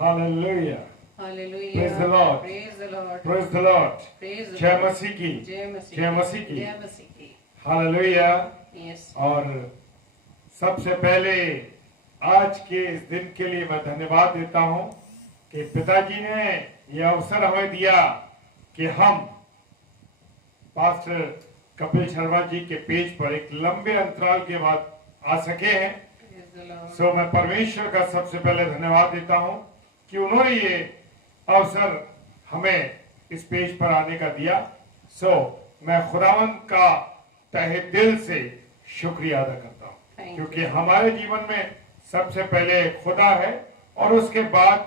Hallelujah. Hallelujah. Praise the Lord. Praise the Lord. Praise the Lord. Praise the जय Lord. मसीह की। जय मसीह जय मसीह की। जय मसीह की। हालेलुया। Yes. और सबसे पहले आज के इस दिन के लिए मैं धन्यवाद देता हूं कि पिताजी ने यह अवसर हमें दिया कि हम पास्टर कपिल शर्मा जी के पेज पर एक लंबे अंतराल के बाद आ सके हैं। Praise the Lord. सो मैं परमेश्वर का सबसे पहले धन्यवाद देता हूं कि उन्होंने ये अवसर हमें इस पेज पर आने का दिया। सो मैं खुदावंद का तहे दिल से शुक्रिया अदा करता हूं Thank क्योंकि you. हमारे जीवन में सबसे पहले खुदा है और उसके बाद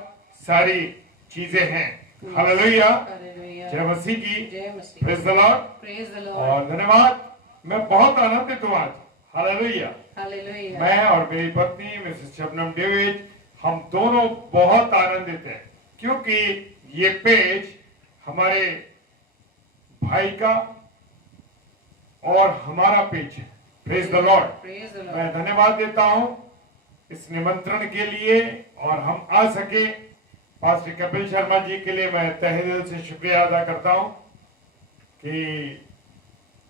सारी चीजें हैं। हालेलुया। Hallelujah. जय मसीह की। जय मसीह। Praise the Lord. Praise the Lord. और धन्यवाद। मैं बहुत आनंदित हूं आज। हालेलुया। Hallelujah. मैं और मेरी पत्नी मिसेस शबनम डेविड हम दोनों बहुत आनंदित हैं क्योंकि ये पेज हमारे भाई का और हमारा पेज है। Praise the Lord. Praise the Lord. मैं धन्यवाद देता हूं इस निमंत्रण के लिए और हम आ सके। पास्टर कपिल शर्मा जी के लिए मैं तहे दिल से शुक्रिया अदा करता हूं कि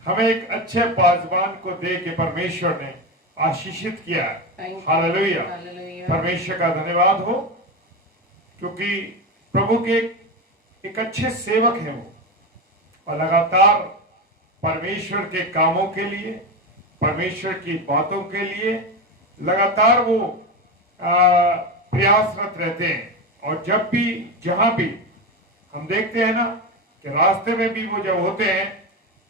हमें एक अच्छे पासबान को दे के परमेश्वर ने आशीषित किया है। Thank you. हालेलुया। Hallelujah. परमेश्वर का धन्यवाद हो क्योंकि प्रभु के एक अच्छे सेवक हैं वो और लगातार परमेश्वर के कामों के लिए, परमेश्वर की बातों के लिए लगातार वो प्रयासरत रहते हैं। और जब भी जहां भी हम देखते हैं ना कि रास्ते में भी वो जब होते हैं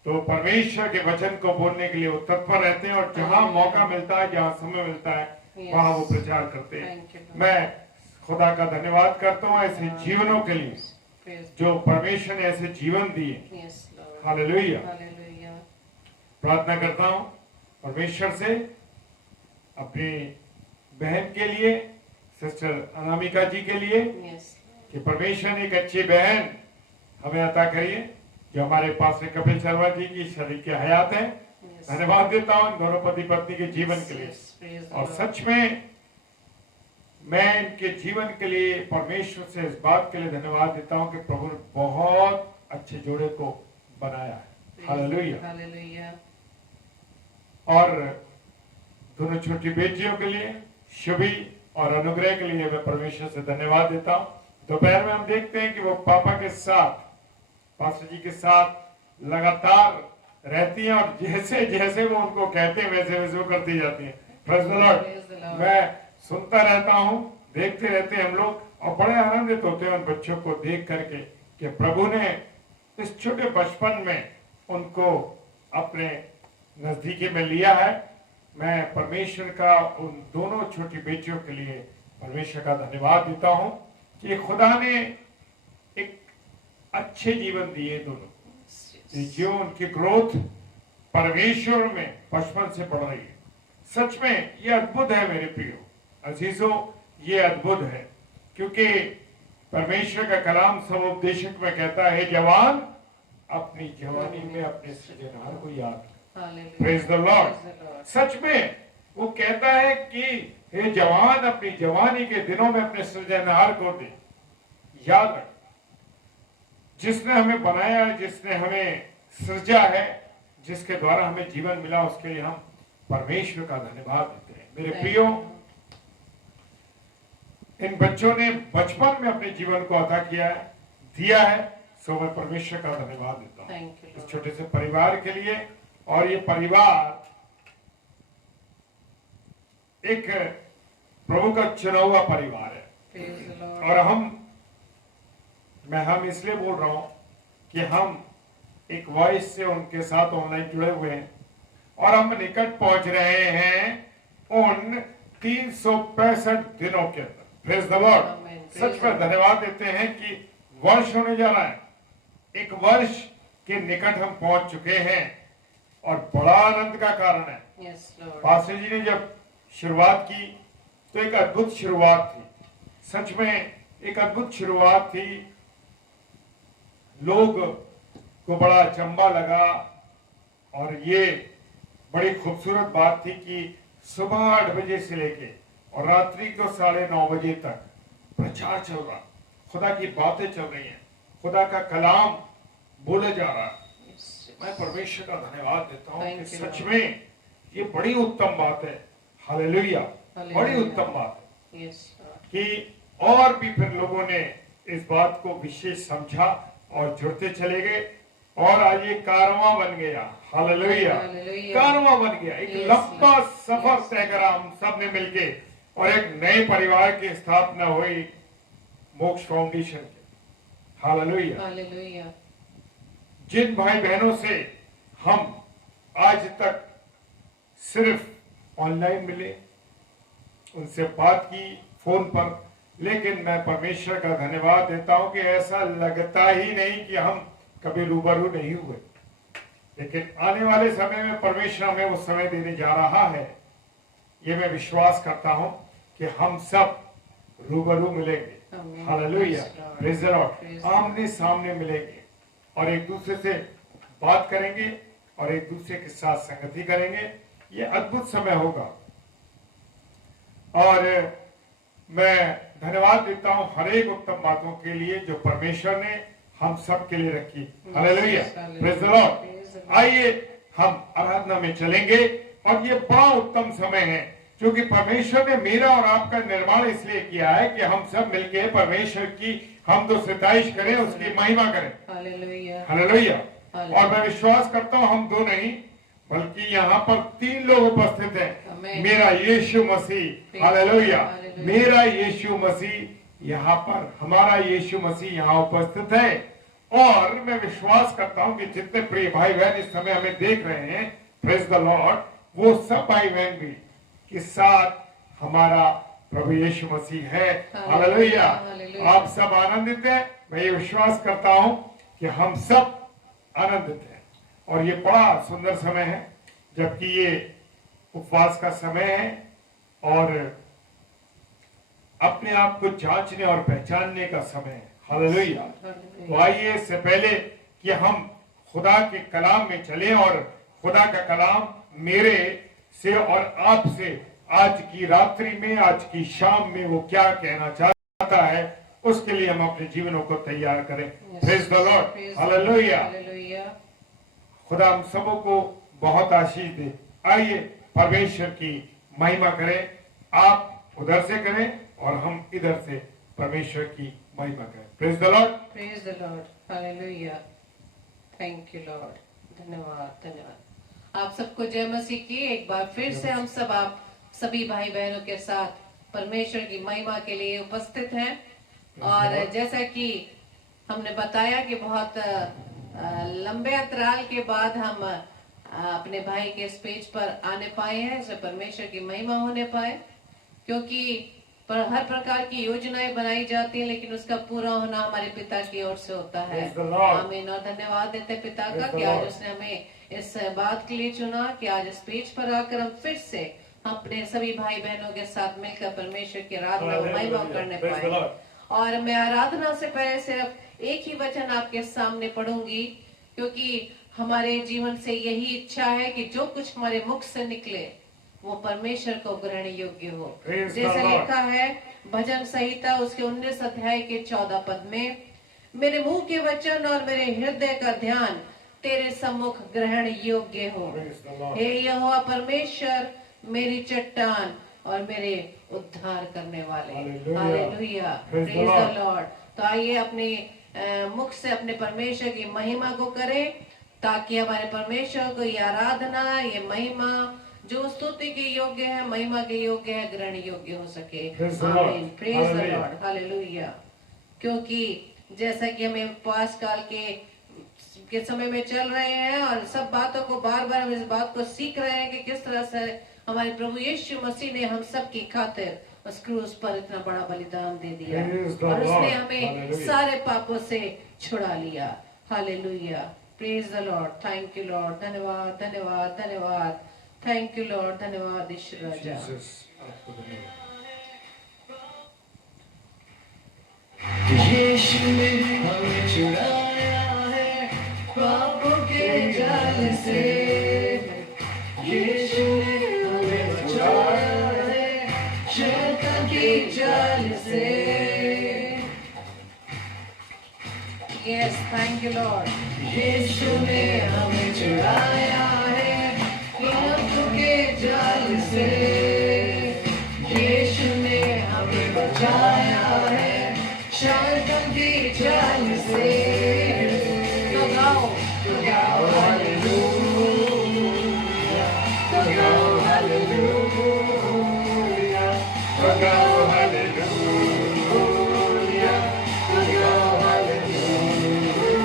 तो परमेश्वर के वचन को बोलने के लिए वो तत्पर रहते हैं और जहां मौका मिलता है, जहां समय मिलता है, वहां वो प्रचार करते हैं। Thank you, Lord. मैं खुदा का धन्यवाद करता हूं ऐसे जीवनों के लिए Praise. जो परमेश्वर ने ऐसे जीवन दिए। Yes, Lord. हालेलुया। Hallelujah. प्रार्थना करता हूं परमेश्वर से अपनी बहन के लिए, सिस्टर अनामिका जी के लिए, Yes. कि परमेश्वर ने एक अच्छी बहन हमें अता करिए जो हमारे पास में कपिल शर्मा जी की शरीक हयात है। Yes. धन्यवाद देता हूं दोनों पति पत्नी के जीवन के लिए। Yes. Praise the और Lord. सच में मैं इनके जीवन के लिए परमेश्वर से इस बात के लिए धन्यवाद देता हूं कि प्रभु ने बहुत अच्छे जोड़े को बनाया है। Praise. हालेलुया। Hallelujah. और दोनों छोटी बेटियों के लिए, शुभी और अनुग्रह के लिए मैं परमेश्वर से धन्यवाद देता हूं। दोपहर में हम देखते हैं कि वो पापा के साथ, पास्टर जी के साथ लगातार रहती हैं और जैसे जैसे वो उनको कहते हैं वैसे वैसे वो करती जाती हैं। Praise the Lord. Praise the Lord. मैं सुनता रहता हूं, देखते रहते हैं हम लोग और बड़े आनंदित होते हैं उन बच्चों को देख करके कि प्रभु ने इस छोटे बचपन में उनको अपने नजदीकी में लिया है। मैं परमेश्वर का उन दोनों छोटी बेटियों के लिए परमेश्वर का धन्यवाद देता हूं कि खुदा ने एक अच्छे जीवन दिए दोनों कि जो उनकी ग्रोथ परमेश्वर में बचपन से बढ़ रही है। सच में ये अद्भुत है मेरे प्रियो अजीजों, ये अद्भुत है क्योंकि परमेश्वर का कलाम समुपदेशक में कहता है जवान अपनी जवानी में अपने सृजनहार को याद कर। Hallelujah. Praise the Lord. Praise the Lord. सच में वो कहता है कि हे जवान अपनी जवानी के दिनों में अपने सृजनहार को दे याद रख। जिसने हमें बनाया है, जिसने हमें सृजा है, जिसके द्वारा हमें जीवन मिला, उसके लिए हम परमेश्वर का धन्यवाद देते हैं। मेरे Thank प्रियो, you. इन बच्चों ने बचपन में अपने जीवन को अदा किया है, दिया है। सो मैं परमेश्वर का धन्यवाद देता हूँ Thank you, इस Lord. छोटे से परिवार के लिए। और ये परिवार एक प्रभु का चुना हुआ परिवार है। Praise the Lord. और हम इसलिए बोल रहा हूं कि हम एक वॉइस से उनके साथ ऑनलाइन जुड़े हुए हैं और हम निकट पहुंच रहे हैं उन 365 दिनों के अंदर। Praise the Lord. Amen. सच में धन्यवाद देते हैं कि वर्ष होने जा रहा है, एक वर्ष के निकट हम पहुंच चुके हैं और बड़ा आनंद का कारण है। Yes, Lord. पास्टर जी ने जब शुरुआत की तो एक अद्भुत शुरुआत थी। सच में एक अद्भुत शुरुआत थी। लोग को बड़ा अचंभा लगा और ये बड़ी खूबसूरत बात थी कि सुबह 8 बजे से लेके और रात्रि को 9:30 बजे तक प्रचार चल रहा, खुदा की बातें चल रही हैं, खुदा का कलाम बोला जा रहा है। मैं परमेश्वर का धन्यवाद देता हूँ कि सच में ये बड़ी उत्तम बात है। हालेलुया, बड़ी उत्तम बात है कि और भी फिर लोगों ने इस बात को विशेष समझा और जुड़ते चले गए और आज ये कारवां बन गया। हालेलुया, कारवां बन गया। एक लंबा सफर तय करा हम सब ने मिलके और एक नए परिवार की स्थापना हुई मोक्ष फाउंडेशन के। हालेलुया। जिन भाई बहनों से हम आज तक सिर्फ ऑनलाइन मिले, उनसे बात की फोन पर, लेकिन मैं परमेश्वर का धन्यवाद देता हूं कि ऐसा लगता ही नहीं कि हम कभी रूबरू नहीं हुए। लेकिन आने वाले समय में परमेश्वर हमें वो समय देने जा रहा है। ये मैं विश्वास करता हूं कि हम सब रूबरू मिलेंगे। Hallelujah, praise the Lord. आमने सामने मिलेंगे और एक दूसरे से बात करेंगे और एक दूसरे के साथ संगति करेंगे। ये अद्भुत समय होगा और मैं धन्यवाद देता हूं हर एक उत्तम बातों के लिए जो परमेश्वर ने हम सब के लिए रखी। Hallelujah, praise the Lord. आइए हम आराधना में चलेंगे और ये बड़ा उत्तम समय है क्योंकि परमेश्वर ने मेरा और आपका निर्माण इसलिए किया है कि हम सब मिलके परमेश्वर की हम तो सिताइश करें, उसकी महिमा करें। हालेलुया। और मैं विश्वास करता हूं हम दो नहीं बल्कि यहाँ पर 3 लोग उपस्थित हैं। मेरा यीशु मसीह, हालेलुया, मेरा यीशु मसीह यहाँ पर, हमारा यीशु मसीह यहाँ उपस्थित है। और मैं विश्वास करता हूँ कि जितने प्रिय भाई बहन इस समय हमें देख रहे हैं, प्रेज़ द लॉर्ड, वो सब भाई बहन भी के साथ हमारा प्रभु यीशु मसीह है। हालेलुया। आप सब आनंदित हैं। मैं ये विश्वास करता हूँ कि हम सब आनंदित हैं और ये बड़ा सुंदर समय है जबकि ये उपवास का समय है और अपने आप को जांचने और पहचानने का समय है। हालेलुया। तो आइए इससे पहले कि हम खुदा के कलाम में चलें और खुदा का कलाम मेरे से और आपसे आज की रात्रि में, आज की शाम में वो क्या कहना चाहता है, उसके लिए हम अपने जीवनों को तैयार करें। Praise the Lord, hallelujah. खुदा हम सबों को बहुत आशीष दे। आइए परमेश्वर की महिमा करें। आप उधर से करें और हम इधर से परमेश्वर की महिमा करें। Praise the Lord, praise the Lord, hallelujah. Thank you Lord. धन्यवाद, धन्यवाद। आप सबको जय मसीह की। एक बार फिर से हम सब आप सभी भाई बहनों के साथ परमेश्वर की महिमा के लिए उपस्थित हैं। और जैसा कि हमने बताया कि बहुत लंबे अंतराल के बाद हम अपने भाई के स्टेज पर आने पाए हैं, इससे परमेश्वर की महिमा होने पाए, क्योंकि हर प्रकार की योजनाएं बनाई जाती हैं लेकिन उसका पूरा होना हमारे पिता की ओर से होता है। आमीन। और धन्यवाद देते पिता का कि आज उसने हमें इस बात के लिए चुना कि आज इस पेज पर आकर हम फिर से अपने सभी भाई बहनों के साथ मिलकर परमेश्वर की आराधना और महिमा करने पाए। और मैं आराधना से पहले सिर्फ एक ही वचन आपके सामने पढ़ूंगी, क्योंकि हमारे जीवन से यही इच्छा है कि जो कुछ हमारे मुख से निकले वो परमेश्वर को ग्रहण योग्य हो। जैसे लिखा है भजन संहिता उसके 19 अध्याय के 14 पद में, मेरे मुंह के वचन और मेरे हृदय का ध्यान तेरे सम्मुख ग्रहण योग्य हो। हे यहोवा परमेश्वर, मेरी चट्टान और मेरे उद्धार करने वाले। Hallelujah, praise the Lord. तो आइए अपने मुख से अपने परमेश्वर की महिमा को करें ताकि हमारे परमेश्वर को ये आराधना, ये महिमा जो स्तुति के योग्य है, महिमा के योग्य है, ग्रहण योग्य हो सके। आमीन, प्रेज़ द लॉर्ड, हालेलुया। क्योंकि जैसा कि हमें उपवास काल के समय में चल रहे हैं और सब बातों को बार बार हम इस बात को सीख रहे हैं कि किस तरह से हमारे प्रभु यीशु मसीह ने हम सब की खातिर उस क्रूस पर इतना बड़ा बलिदान दे दिया और उसने हमें सारे पापों से छुड़ा लिया। Hallelujah, praise the Lord. Thank you Lord. धन्यवाद, धन्यवाद, धन्यवाद। Thank you Lord. धन्यवाद ईश्वर राजा। यीशु ने हमें छुड़ाया है पापों के जाल से। यीशु ने हमें बचाया है शैतान की जाल से। Yes, thank you, Lord. यीशु ने हमें छुड़ाया है पापों के जाल से, यीशु ने हमें बचाया है शैतान की जाल से। तो गाओ, हालेलुया, तो गाओ हालेलुया, तो गाओ हालेलुया, तो गाओ हालेलुया,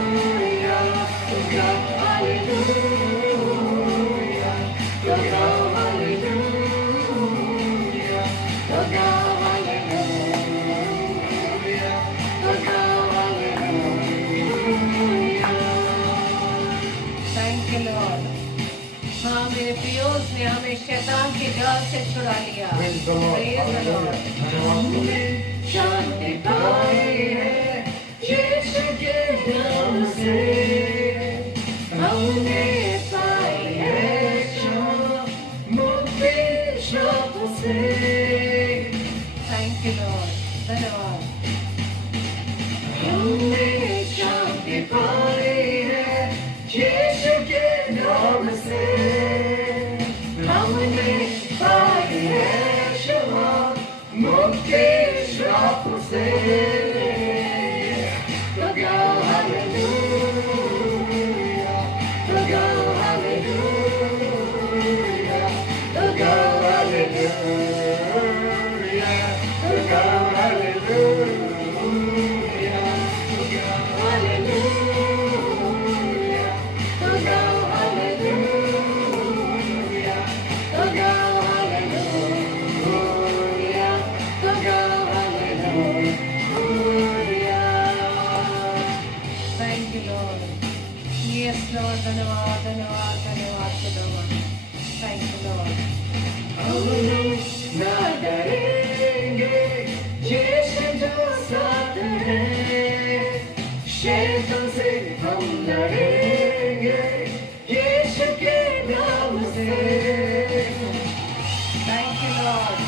तो गाओ हालेलुया, तो गाओ हालेलुया, तो गाओ हालेलुया, तो गाओ हालेलुया। Thank you Lord. हाँ मेरे प्रियोस ने हमें शैतान के जाल से छुड़ा लिया। Praise the Lord. Praise the Lord. हमने शांति पाई है यीशु के नाम से, हमने पाई है मुक्ति शाप से। Thank you Lord. धन्यवाद। हमने शांति पाई है यीशु के नाम से, हमने पाई है मुक्ति शाप से। तो गाओ हालेलुया, तो गाओ हालेलुया, तो गाओ हालेलुया, तो गाओ हालेलुया, तो गाओ हालेलुया, तो गाओ हालेलुया, तो गाओ हालेलुया, तो गाओ hallelujah. Thank you Lord. Yes Lord. धन्यवाद, धन्यवाद, धन्यवाद खुदावन। Thank you Lord. हम लोग ना डरेंगे यीशु जो साथ है, शैतान से हम लड़ेंगे यीशु के नाम से। Thank you Lord.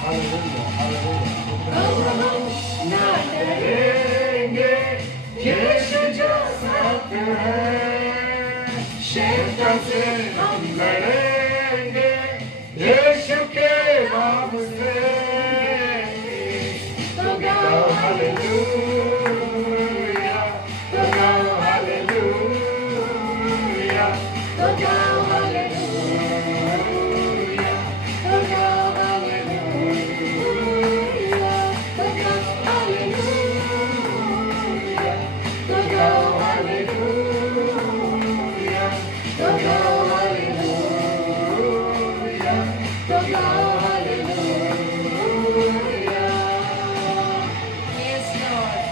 Hallelujah. Hallelujah. हम लोग ना डरेंगे यीशु जो साथ है, शैतान से हम लड़ेंगे यीशु के नाम से। तो गाओ हालेलुया, तो गाओ हालेलुया, तो गाओ हालेलुया, तो गाओ हालेलुया, तो गाओ हालेलुया, तो गाओ हालेलुया, तो गाओ हालेलुया, तो गाओ हालेलुया। Yes Lord.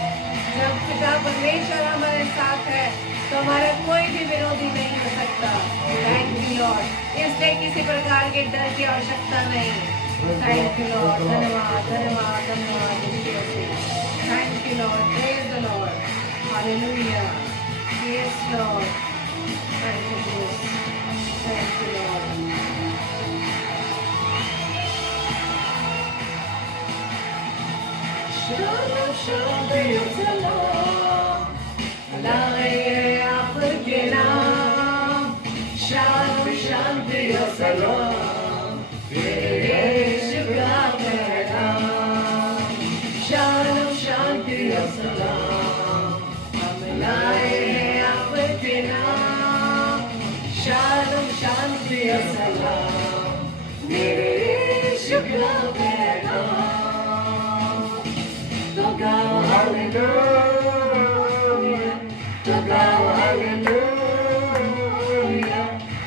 जब पिता परमेश्वर हमारे साथ है तो हमारा कोई भी विरोधी नहीं हो सकता। Thank you Lord. इसलिए किसी प्रकार के डर की आवश्यकता नहीं। Thank you Lord. धन्यवाद, धन्यवाद, धन्यवाद। Thank you Lord. Praise the Lord. Hallelujah. Yes Lord. Thank you Jesus. Thank you Lord. Shalom, shalom, shalom. Allah है आपके नाम। Shalom, shalom, shalom. यीशु का पैगाम। Shalom, shalom, shalom. Allah है आपके नाम। Shalom, shalom, shalom. मेरे यीशु का पैगाम। तो गाओ हालेलुया, तो गाओ हालेलुया,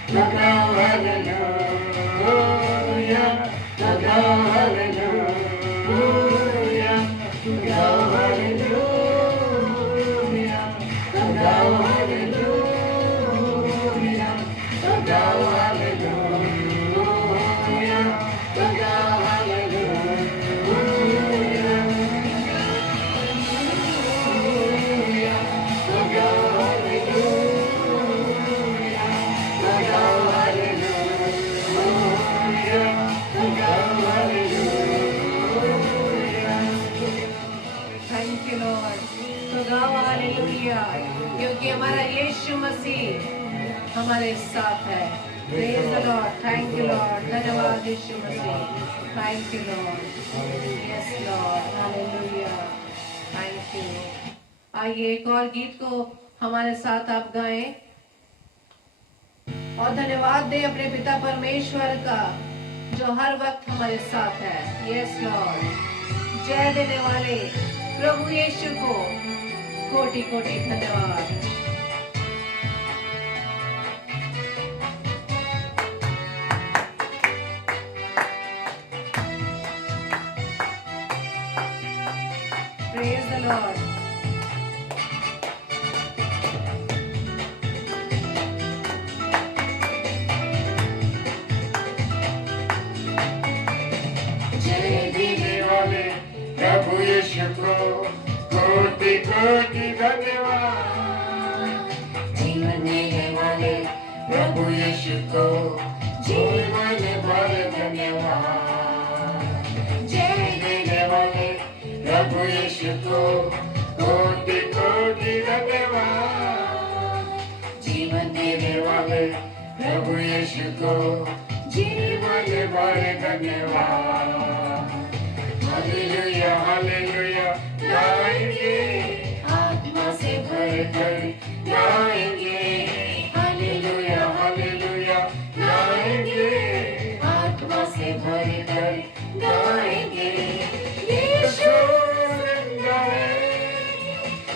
तो गाओ हालेलुया, तो गाओ हालेलुया, तो गाओ हालेलुया, तो गाओ हालेलुया, तो गाओ हालेलुया, तो गाओ हालेलुया। Thank you Lord. तो गाओ हालेलुया। हालेलुया, क्योंकि हमारा यीशु मसीह हमारे साथ है। Praise the Lord, thank you Lord, धन्यवाद Yeshu Masih, thank you Lord, yes Lord, hallelujah, thank you. आइए एक और गीत को हमारे साथ आप गाएं और धन्यवाद दें अपने पिता परमेश्वर का जो हर वक्त हमारे साथ है। यस लॉर्ड, जय देने वाले प्रभु यीशु को कोटि कोटि धन्यवाद। Praise the Lord. जय देने वाले प्रभु यीशु को कोटि कोटि धन्यवाद। जीवन देने वाले प्रभु यीशु को जीवन भर धन्यवाद। जय देने वाले प्रभु यीशु को कोटि कोटि धन्यवाद। जीवन देने वाले प्रभु यीशु को जीवन भर धन्यवाद। हालेलुया हालेलुया गाएंगे, आत्मा से भर कर गाएंगे। हालेलुया हालेलुया गाएंगे, आत्मा से भर कर गाएंगे। यीशु जिंदा है,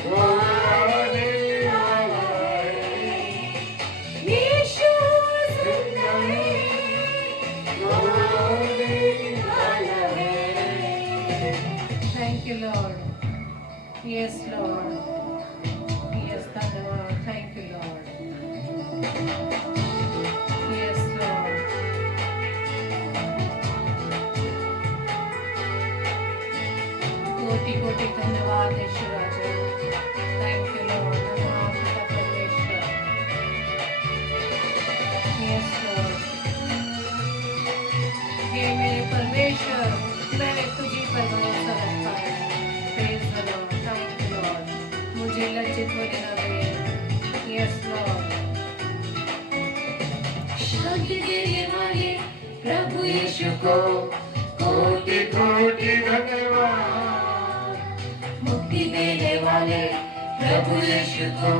वो आने वाला है। यीशु जिंदा है, वो आने वाला है। Thank you Lord. Yes Lord. Yes, धन्यवाद, thank you Lord. Yes Lord. कोटि कोटि धन्यवाद यीशु राजा, थैंक यू लॉर्ड, धन्यवाद पिता परमेश्वर। यस लॉर्ड, हे मेरे परमेश्वर, मैंने तुझी पर भरोसा रखा है। Praise the Lord, thank you Lord, मुझे लज्जित होने न दे। यस लॉर्ड, शांति देने वाले प्रभु यीशु को कोटि कोटि धन्यवाद। मुक्ति देने वाले प्रभु यीशु को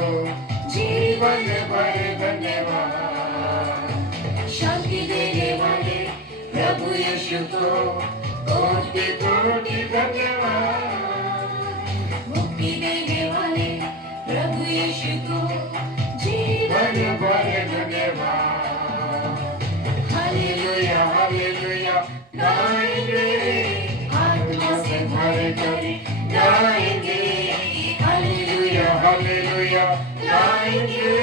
जीवन भर धन्यवाद। शांति देने वाले प्रभु यीशु को कोटि कोटि धन्यवाद। मुक्ति देने वाले प्रभु यीशु को जीवन जीवन भर धन्यवाद। हालेलुया हालेलुया गाएंगे, आत्मा से भर कर गाएंगे। हालेलुया हालेलुया गाएंगे,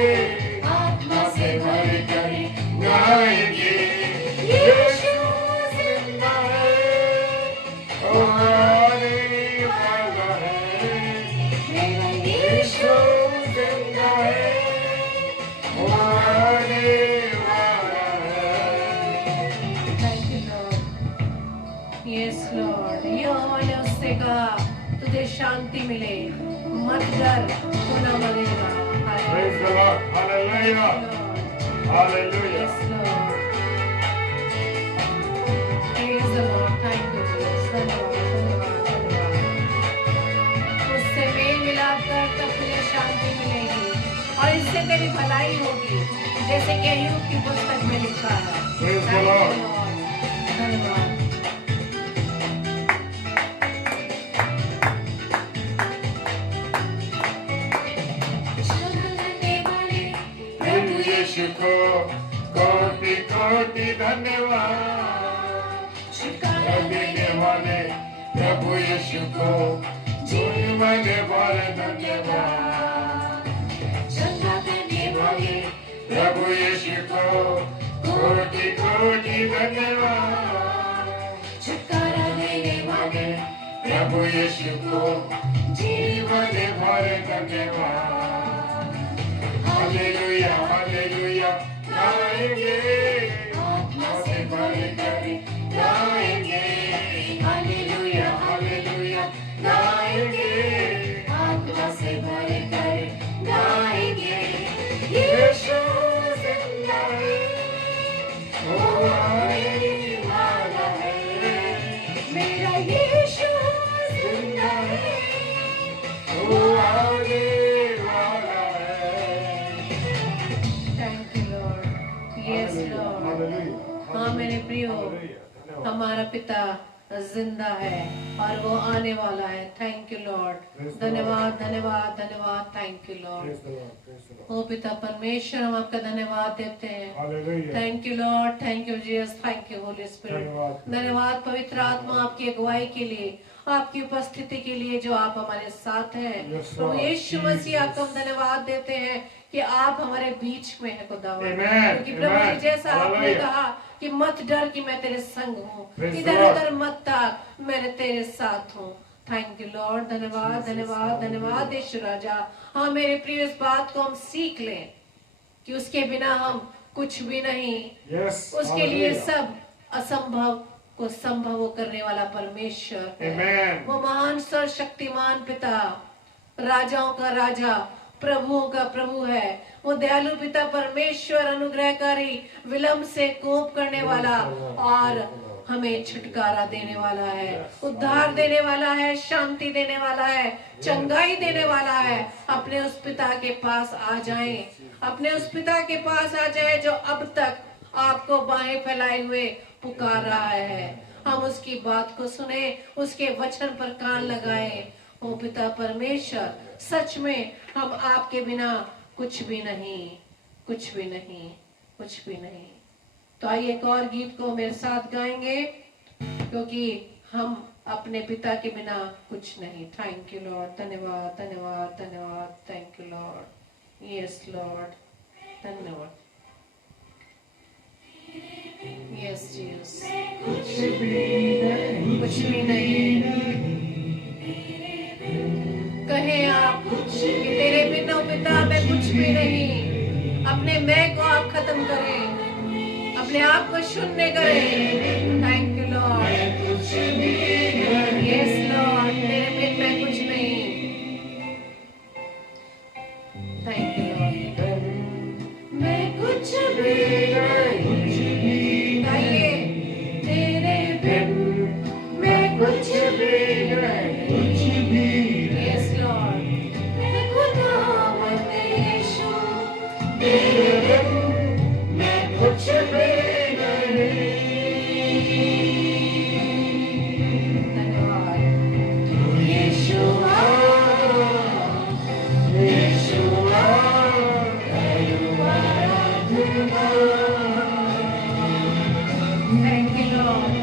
आत्मा से भर कर गाएंगे। यीशु जिंदा है, वो आने वाला है। मेरा यीशु जिंदा है, वो आने वाला है। Thank you Lord. Yes Lord, Yahova ने उससे कहा तुझे शांति मिले, मत डर, तू न मरेगा। Praise the Lord. Hallelujah. Hallelujah. Yes Lord. Praise the Lord. Thank you Jesus. धन्यवाद धन्यवाद धन्यवाद। उससे मेल मिलाप कर तब तुझे शांति मिलेगी और इससे तेरी भलाई होगी, जैसे कि अय्यूब की पुस्तक में लिखा है। Praise the Thank you, Lord. Lord. धन्यवाद। छुड़ाने वाले प्रभु यीशु को कोटि कोटि धन्यवाद। छुटकारा देने वाले प्रभु यीशु को जीवन भर धन्यवाद। चंगा देने वाले प्रभु यीशु को कोटि कोटि धन्यवाद। छुटकारा देने वाले प्रभु यीशु को जीवन भर धन्यवाद। हालेलुया हालेलुया गाएंगे, आत्मा से भर कर गाएंगे। हालेलुया हालेलुया गाएंगे, आत्मा से भर कर हमारा पिता जिंदा है और वो आने वाला है। Thank you Lord. धन्यवाद धन्यवाद धन्यवाद। Thank you Lord. Praise the Lord. Praise the Lord. ओ पिता परमेश्वर, हम आपका धन्यवाद देते हैं। Hallelujah. Thank you Lord. Thank you Jesus. Thank you Holi spirit. धन्यवाद। धन्यवाद पवित्र आत्मा, आपकी अगुवाई के लिए, आपकी उपस्थिति के लिए जो आप हमारे साथ हैं। Yes, प्रभु Lord. यीशु मसीह, आपको हम धन्यवाद देते हैं कि आप हमारे बीच में है खुदावन। Amen. क्योंकि प्रभु जी, Amen. जैसा आपने Hallelujah. कहा कि मत डर कि मैं तेरे संग हूँ, Praise the इधर Lord. उधर मत ताक, मैं तेरे साथ हूँ। Thank you Lord. धन्यवाद धन्यवाद धन्यवाद यीशु राजा। हाँ मेरे प्रिय, इस बात को हम सीख लें कि उसके बिना हम कुछ भी नहीं। Yes. उसके लिए Hallelujah. सब असंभव को संभव करने वाला परमेश्वर है। Amen. वो महान सर्वशक्तिमान पिता, राजाओं का राजा, प्रभुओं का प्रभु है। वो दयालु पिता परमेश्वर, अनुग्रहकारी, विलंब से कोप करने वाला और हमें छुटकारा देने वाला है, उद्धार देने वाला है, शांति देने वाला है, चंगाई देने वाला है। अपने उस पिता के पास आ जाएं, अपने उस पिता के पास आ जाए जो अब तक आपको बाहें फैलाए हुए पुकार रहा है। हम उसकी बात को सुने, उसके वचन पर कान लगाएं। ओ पिता परमेश्वर, सच में हम आपके बिना कुछ भी नहीं, कुछ भी नहीं, कुछ भी नहीं। तो आइए एक और गीत को मेरे साथ गाएंगे, क्योंकि हम अपने पिता के बिना कुछ नहीं। Thank you Lord. धन्यवाद धन्यवाद धन्यवाद। Thank you Lord. Yes Lord. धन्यवाद। Yes Jesus. कुछ भी नहीं। कहे आप कि तेरे बिना पिता मैं कुछ भी नहीं। अपने मैं को आप खत्म करें, अपने आप को शून्य करें। Thank you Lord. Yes Lord, तेरे बिन मैं कुछ नहीं। Thank you Lord. मैं कुछ भी नहीं। गाइए, तेरे बिन मैं कुछ भी नहीं। Yes Lord. मैं खुदावंद यीशु, तेरे बिन मैं कुछ भी नहीं। धन्यवाद यीशुआ, यीशुआ, थैंक यू लॉर्ड।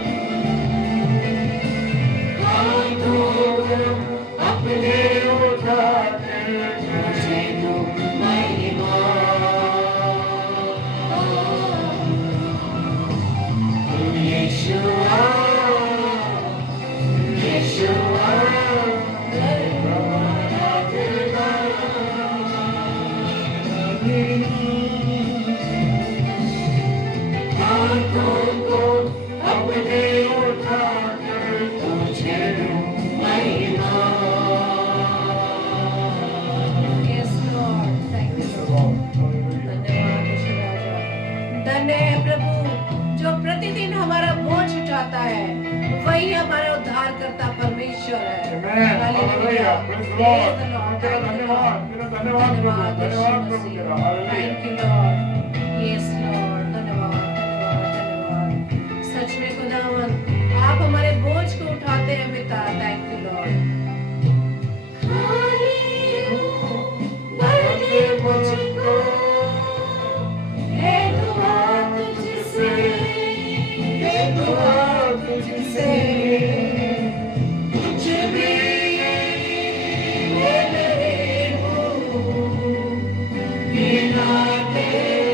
अपने उठा के तुझे तो महिमा, यीशुआ, यीशुआ, हाथों को अपने उठा के तुझे तो महिमा। Yes Lord. Thank you Lord. धन्यवाद यीशु राजा। धन्य है प्रभु जो प्रतिदिन हमारा बोझ उठाता है, वही हमारा उद्धार करता परमेश्वर है। Amen. Hallelujah. Hallelujah. Praise the Lord. Praise the Lord. तेरा Thank you, धन्यवाद, Lord. तेरा धन्यवाद प्रभु, धन्यवाद प्रभु तेरा। Hallelujah. Thank you Lord. Yes Lord. धन्यवाद धन्यवाद धन्यवाद। सच में खुदावन, आप हमारे बोझ को उठाते हैं पिता। Thank you Lord. बढ़ते मुझको है दुआ तुझसे, ये दुआ तुझसे, कुछ भी मैं नहीं हूँ, बिना तेरे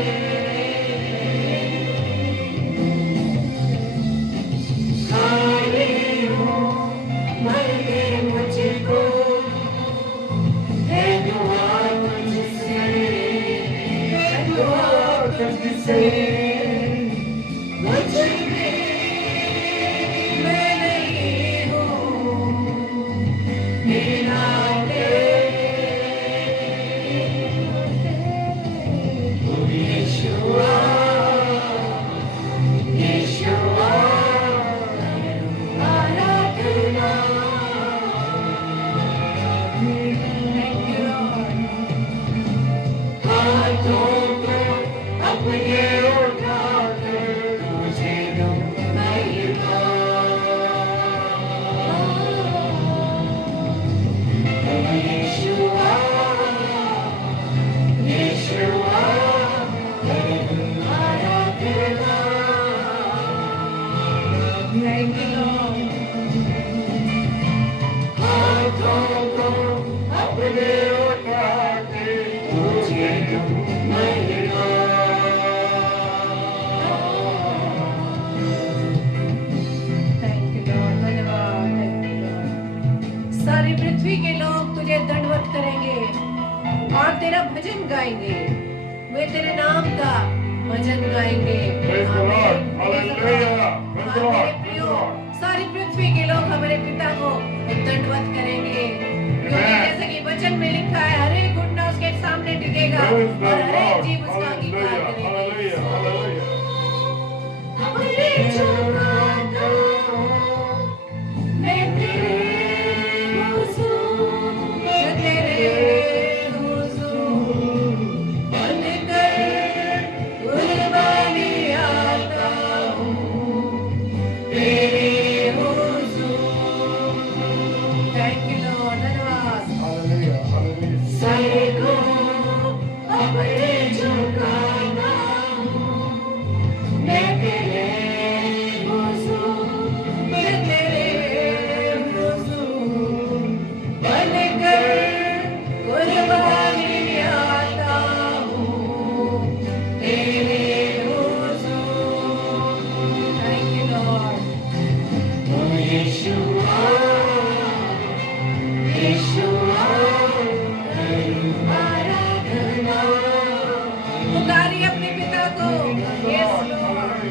सारी पृथ्वी के लोग तुझे दंडवत करेंगे और तेरा भजन गाएंगे, वे तेरे नाम का भजन गाएंगे। Praise the Lord. आमीन। Hallelujah. Praise the हाँ, Lord. मेरे Praise the प्रियो, Lord. सारी पृथ्वी के लोग हमारे पिता को दंडवत करेंगे, क्योंकि जैसे कि वचन में लिखा है, हर एक घुटना उसके सामने टिकेगा Praise the और हर एक Lord. जीव उसका अंगीकार Hallelujah. करेगी। Hallelujah. Hallelujah. अपने चुकाता मैं तेरे हुजूर बनकर कुर्बानी आता हूँ तेरे हुजूर। थैंक यू लॉर्ड, धन्यवाद। Hallelujah. Hallelujah. सर को अपने झुकाता हूँ मैं तेरे हुजूर बनकर कुर्बानी आता हूँ तेरे हुजूर। Thank you Lord. तू यीशुआ यीशुआ आराधना। पुकारिए अपने पिता को। Yes Lord.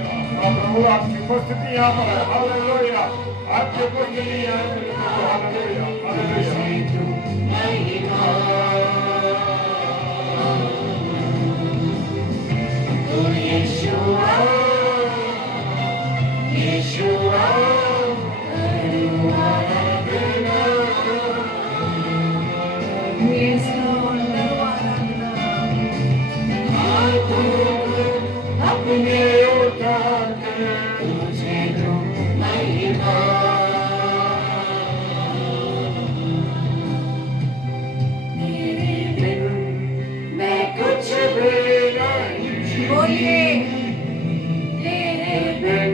प्रभु आपकी उपस्थिति यहाँ पर है। हालेलुया। आपकी उपस्थिति यहाँ पर है। हालेलुया। हालेलुया। तू यीशुआ यीशुआ आराधना। यस लॉर्ड, धन्यवाद। अपने उठा के तुझे दूं महिमा। तेरे बिन मैं कुछ भी नहीं। बोलिए, तेरे बिन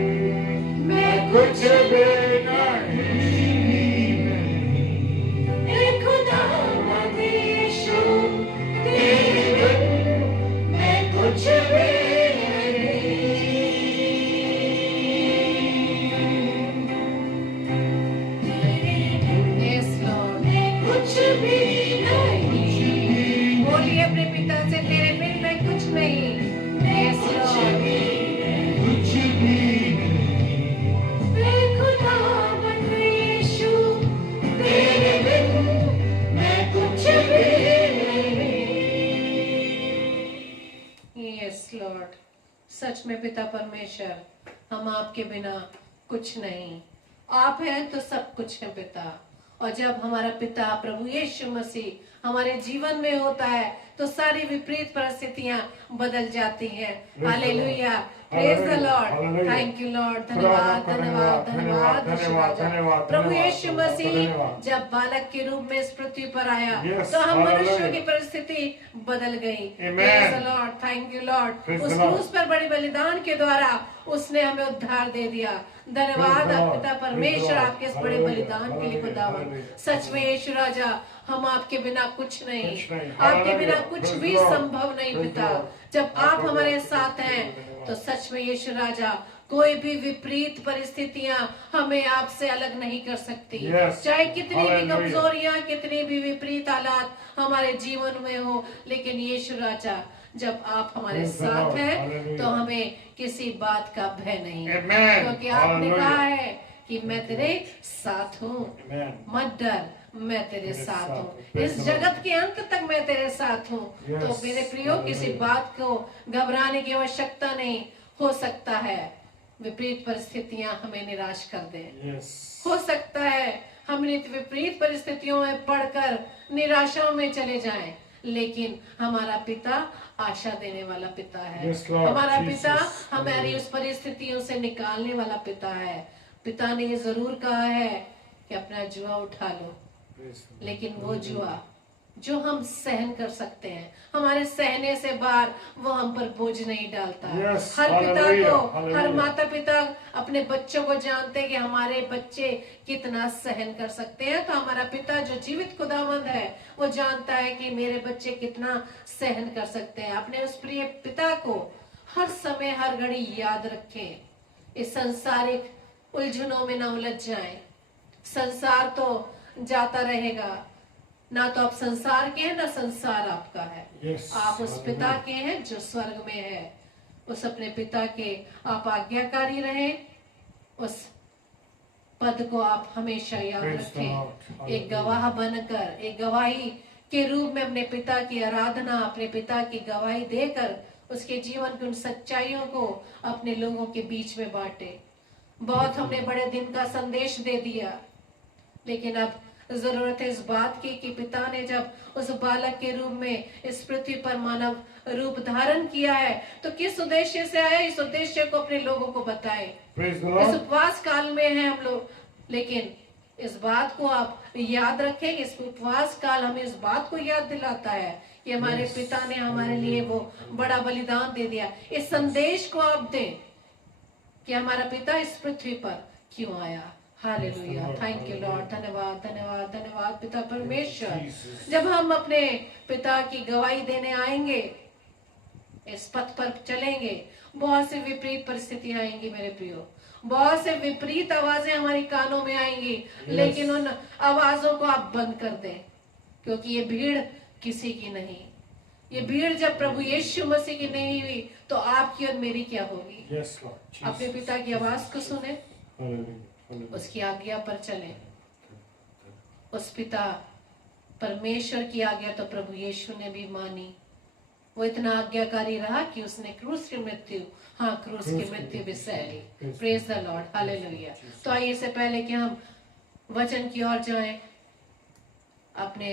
मैं कुछ भी नहीं। ए खुदावंद यीशु तेरे बिन मैं कुछ भी यस लॉर्ड। कुछ भी नहीं। बोलिए अपने पिता से, तेरे बिन मैं कुछ नहीं। Yes Lord. कुछ भी मैं खुदावंद यीशु तेरे बिन मैं कुछ भी नहीं। Yes Lord. सच में पिता परमेश्वर, हम आपके बिना कुछ नहीं। आप हैं तो सब कुछ है पिता। और जब हमारा पिता प्रभु यीशु मसीह हमारे जीवन में होता है तो सारी विपरीत परिस्थितियां बदल जाती हैं। Hallelujah, praise the Lord. Hallelujah. Thank you Lord. धन्यवाद, धन्यवाद, धन्यवाद। धन्यवाद, धन्यवाद, प्रभु धन्यवाद, यीशु मसीह धन्यवाद। जब बालक के रूप में इस पृथ्वी पर आया Yes, तो हम मनुष्यों hallelujah. की परिस्थिति बदल गई। Amen. Praise the Lord, thank you Lord. Praise उस the Lord. क्रूस पर बड़े बलिदान के द्वारा उसने हमें उद्धार दे दिया। धन्यवाद Praise the Lord. पिता Praise the परमेश्वर Lord. आपके इस बड़े Hallelujah. बलिदान के लिए Hallelujah. खुदावन। Hallelujah. सच में यीशु राजा, हम आपके बिना कुछ नहीं। कुछ नहीं। आपके बिना Hallelujah. कुछ Praise भी the Lord. संभव नहीं Praise the पिता। Lord. जब आप आपका हमारे बहुत साथ हैं धन्यवाद। तो सच में यीशु राजा, कोई भी विपरीत परिस्थितियां हमें आपसे अलग नहीं कर सकती। Yes. चाहे कितनी भी Hallelujah. कमजोरियां, कितनी भी विपरीत हालात हमारे जीवन में हो, लेकिन यीशु राजा, जब आप हमारे Praise the साथ Lord. हैं Hallelujah. तो हमें किसी बात का भय नहीं। Amen. क्योंकि आपने Hallelujah. कहा है कि मैं तेरे साथ हूँ, Amen. मत डर, मैं तेरे मेरे साथ साथ हूँ। हूँ। Praise इस the जगत Lord. के अंत तक मैं तेरे साथ हूँ। Yes. तो मेरे प्रियो, किसी Hallelujah. बात को घबराने की आवश्यकता नहीं। हो सकता है विपरीत परिस्थितियां हमें निराश कर दें। Yes. हो सकता है हम विपरीत परिस्थितियों में पड़कर निराशाओं में चले जाएं, लेकिन हमारा पिता आशा देने वाला पिता है। Yes, Lord. हमारा Jesus. पिता हमारी उस परिस्थितियों से निकालने वाला पिता है। पिता ने ये जरूर कहा है कि अपना जुआ उठा लो, Praise the Lord. लेकिन वो जुआ जो हम सहन कर सकते हैं, हमारे सहने से बाहर वो हम पर बोझ नहीं डालता। Yes, हर पिता hallelujah, को, hallelujah. हर माता पिता अपने बच्चों को जानते हैं कि हमारे बच्चे कितना सहन कर सकते हैं। तो हमारा पिता जो जीवित खुदावंद है, वो जानता है कि मेरे बच्चे कितना सहन कर सकते हैं। अपने उस प्रिय पिता को हर समय, हर घड़ी याद रखें। इस संसारिक उलझनों में ना उलझ जाएं। संसार तो जाता रहेगा। ना तो आप संसार के हैं, ना संसार आपका है। Yes. आप उस पिता के हैं जो स्वर्ग में है। उस अपने पिता के आप आज्ञाकारी रहे। उस पद को आप हमेशा याद Praise the रखें। Lord. एक गवाह बनकर, एक गवाही के रूप में अपने पिता की आराधना, अपने पिता की गवाही देकर उसके जीवन की उन सच्चाइयों को अपने लोगों के बीच में बांटे। बहुत हमने बड़े दिन का संदेश दे दिया, लेकिन अब जरूरत है इस बात की कि पिता ने जब उस बालक के रूप में इस पृथ्वी पर मानव रूप धारण किया है तो किस उद्देश्य से आया, इस उद्देश्य को अपने लोगों को बताए। Praise the इस Lord. उपवास काल में है हम लोग, लेकिन इस बात को आप याद रखें। इस उपवास काल हमें इस बात को याद दिलाता है कि हमारे Yes. पिता ने हमारे लिए वो बड़ा बलिदान दे दिया। इस संदेश को आप दें कि हमारा पिता इस पृथ्वी पर क्यों आया। Hallelujah, thank you Lord. धन्यवाद धन्यवाद धन्यवाद पिता परमेश्वर। Jesus. जब हम अपने पिता की गवाही देने आएंगे, इस पथ पर चलेंगे, बहुत सी विपरीत परिस्थितियां आएंगी मेरे प्रियो। बहुत से विपरीत आवाजें हमारी कानों में आएंगी, लेकिन उन आवाजों को आप बंद कर दें, क्योंकि ये भीड़ किसी की नहीं। ये भीड़ जब प्रभु यीशु मसीह की नहीं हुई तो आपकी और मेरी क्या होगी। Yes, Lord. Jesus. अपने पिता की आवाज को सुने, Hallelujah. Hallelujah. उसकी आज्ञा पर चलें। उस पिता परमेश्वर की आज्ञा तो प्रभु यीशु ने भी मानी। वो इतना आज्ञाकारी रहा कि उसने क्रूस की मृत्यु, हाँ क्रूस की मृत्यु भी सह ली। Praise the Lord, hallelujah. तो आइए इससे पहले कि हम वचन की ओर जाएं, अपने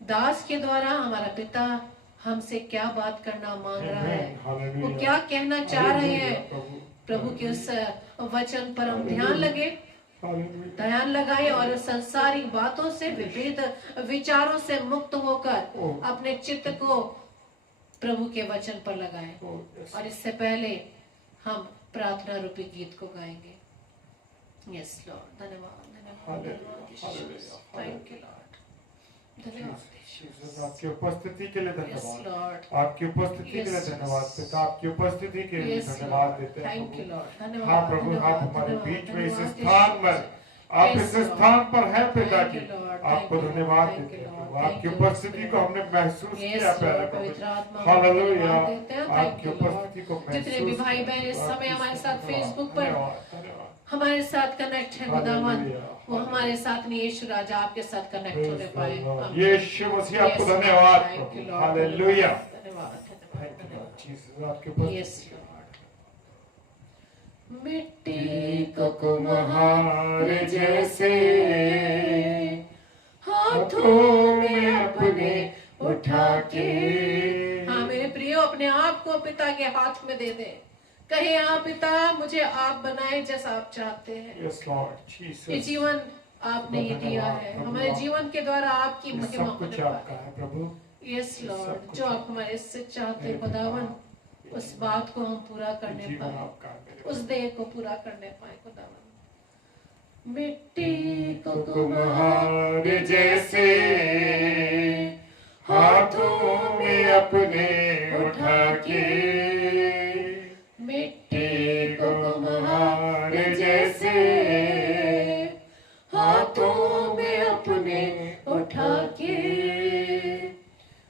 दास के द्वारा हमारा पिता हमसे क्या बात करना मांग रहा है, वो क्या कहना चाह रहे हैं, प्रभु के उस वचन पर हम ध्यान लगे, ध्यान लगाए और संसारिक बातों से, विपरीत विचारों से मुक्त होकर अपने चित्त को प्रभु के वचन पर लगाएं। और इससे पहले हम प्रार्थना रूपी गीत को गाएंगे। यस लॉर्ड, धन्यवाद धन्यवाद धन्यवाद, थैंक यू लॉर्ड, धन्यवाद आपकी उपस्थिति के लिए यस धन्यवाद। लॉर्ड, आपकी उपस्थिति के लिए धन्यवाद पिता। आपकी उपस्थिति के लिए यस धन्यवाद देते हैं थैंक यू प्रभु। लॉर्ड, हाँ धन्यवाद प्रभु, आप हमारे धन्यवाद, बीच में इस धन्यवाद, स्थान पर, आप Yes, इस Lord. स्थान पर हैं पिता Thank की, you, Lord. आपको Thank you, धन्यवाद Lord. देते हैं Thank you, प्रभु। Lord. आपकी Thank you, उपस्थिति को हमने महसूस Yes, किया प्यारे Lord, प्रभु। पवित्र आत्मा को हालेलुया, धन्यवाद देते हैं। Thank आपकी you, Lord. उपस्थिति को जितने भी महसूस भाई किया। बहन इस समय आपकी हमारे साथ धन्यवाद, फेसबुक पर धन्यवाद, धन्यवाद। हमारे साथ कनेक्ट है खुदावन, हालेलुया, वो हमारे साथ नहीं, यीशु राजा आपके साथ कनेक्ट होने पाए। आमीन। यीशु मसीह आपको Yes, Lord. धन्यवाद Thank you, Prabhu. Lord. Hallelujah, धन्यवाद धन्यवाद थैंक यू धन्यवाद। Lord Jesus. आपकी उपस्थिति Yes, Lord. मिट्टी को कुम्हार जैसे हाथों में अपने उठा के, हाँ मेरे प्रियो, अपने आप को पिता के हाथ में दे दे। कहे हाँ पिता, मुझे आप बनाए जैसा आप चाहते हैं। Yes Lord Jesus. ये जीवन आपने ही दिया है, हमारे जीवन के द्वारा आपकी ये महिमा सब कुछ होने आपका पाए। है प्रभु। यस ये सब लॉर्ड, कुछ जो आप हमारे से चाहते मेरे खुदावन, पिता, उस बात को हम पूरा ये करने जीवन पाए, आपका है मेरे उस देह को पूरा करने पाए खुदावन। मिट्टी को कुम्हार जैसे हाथों में अपने उठा के, मिट्टी को कुम्हार जैसे हाथों में अपने उठा के,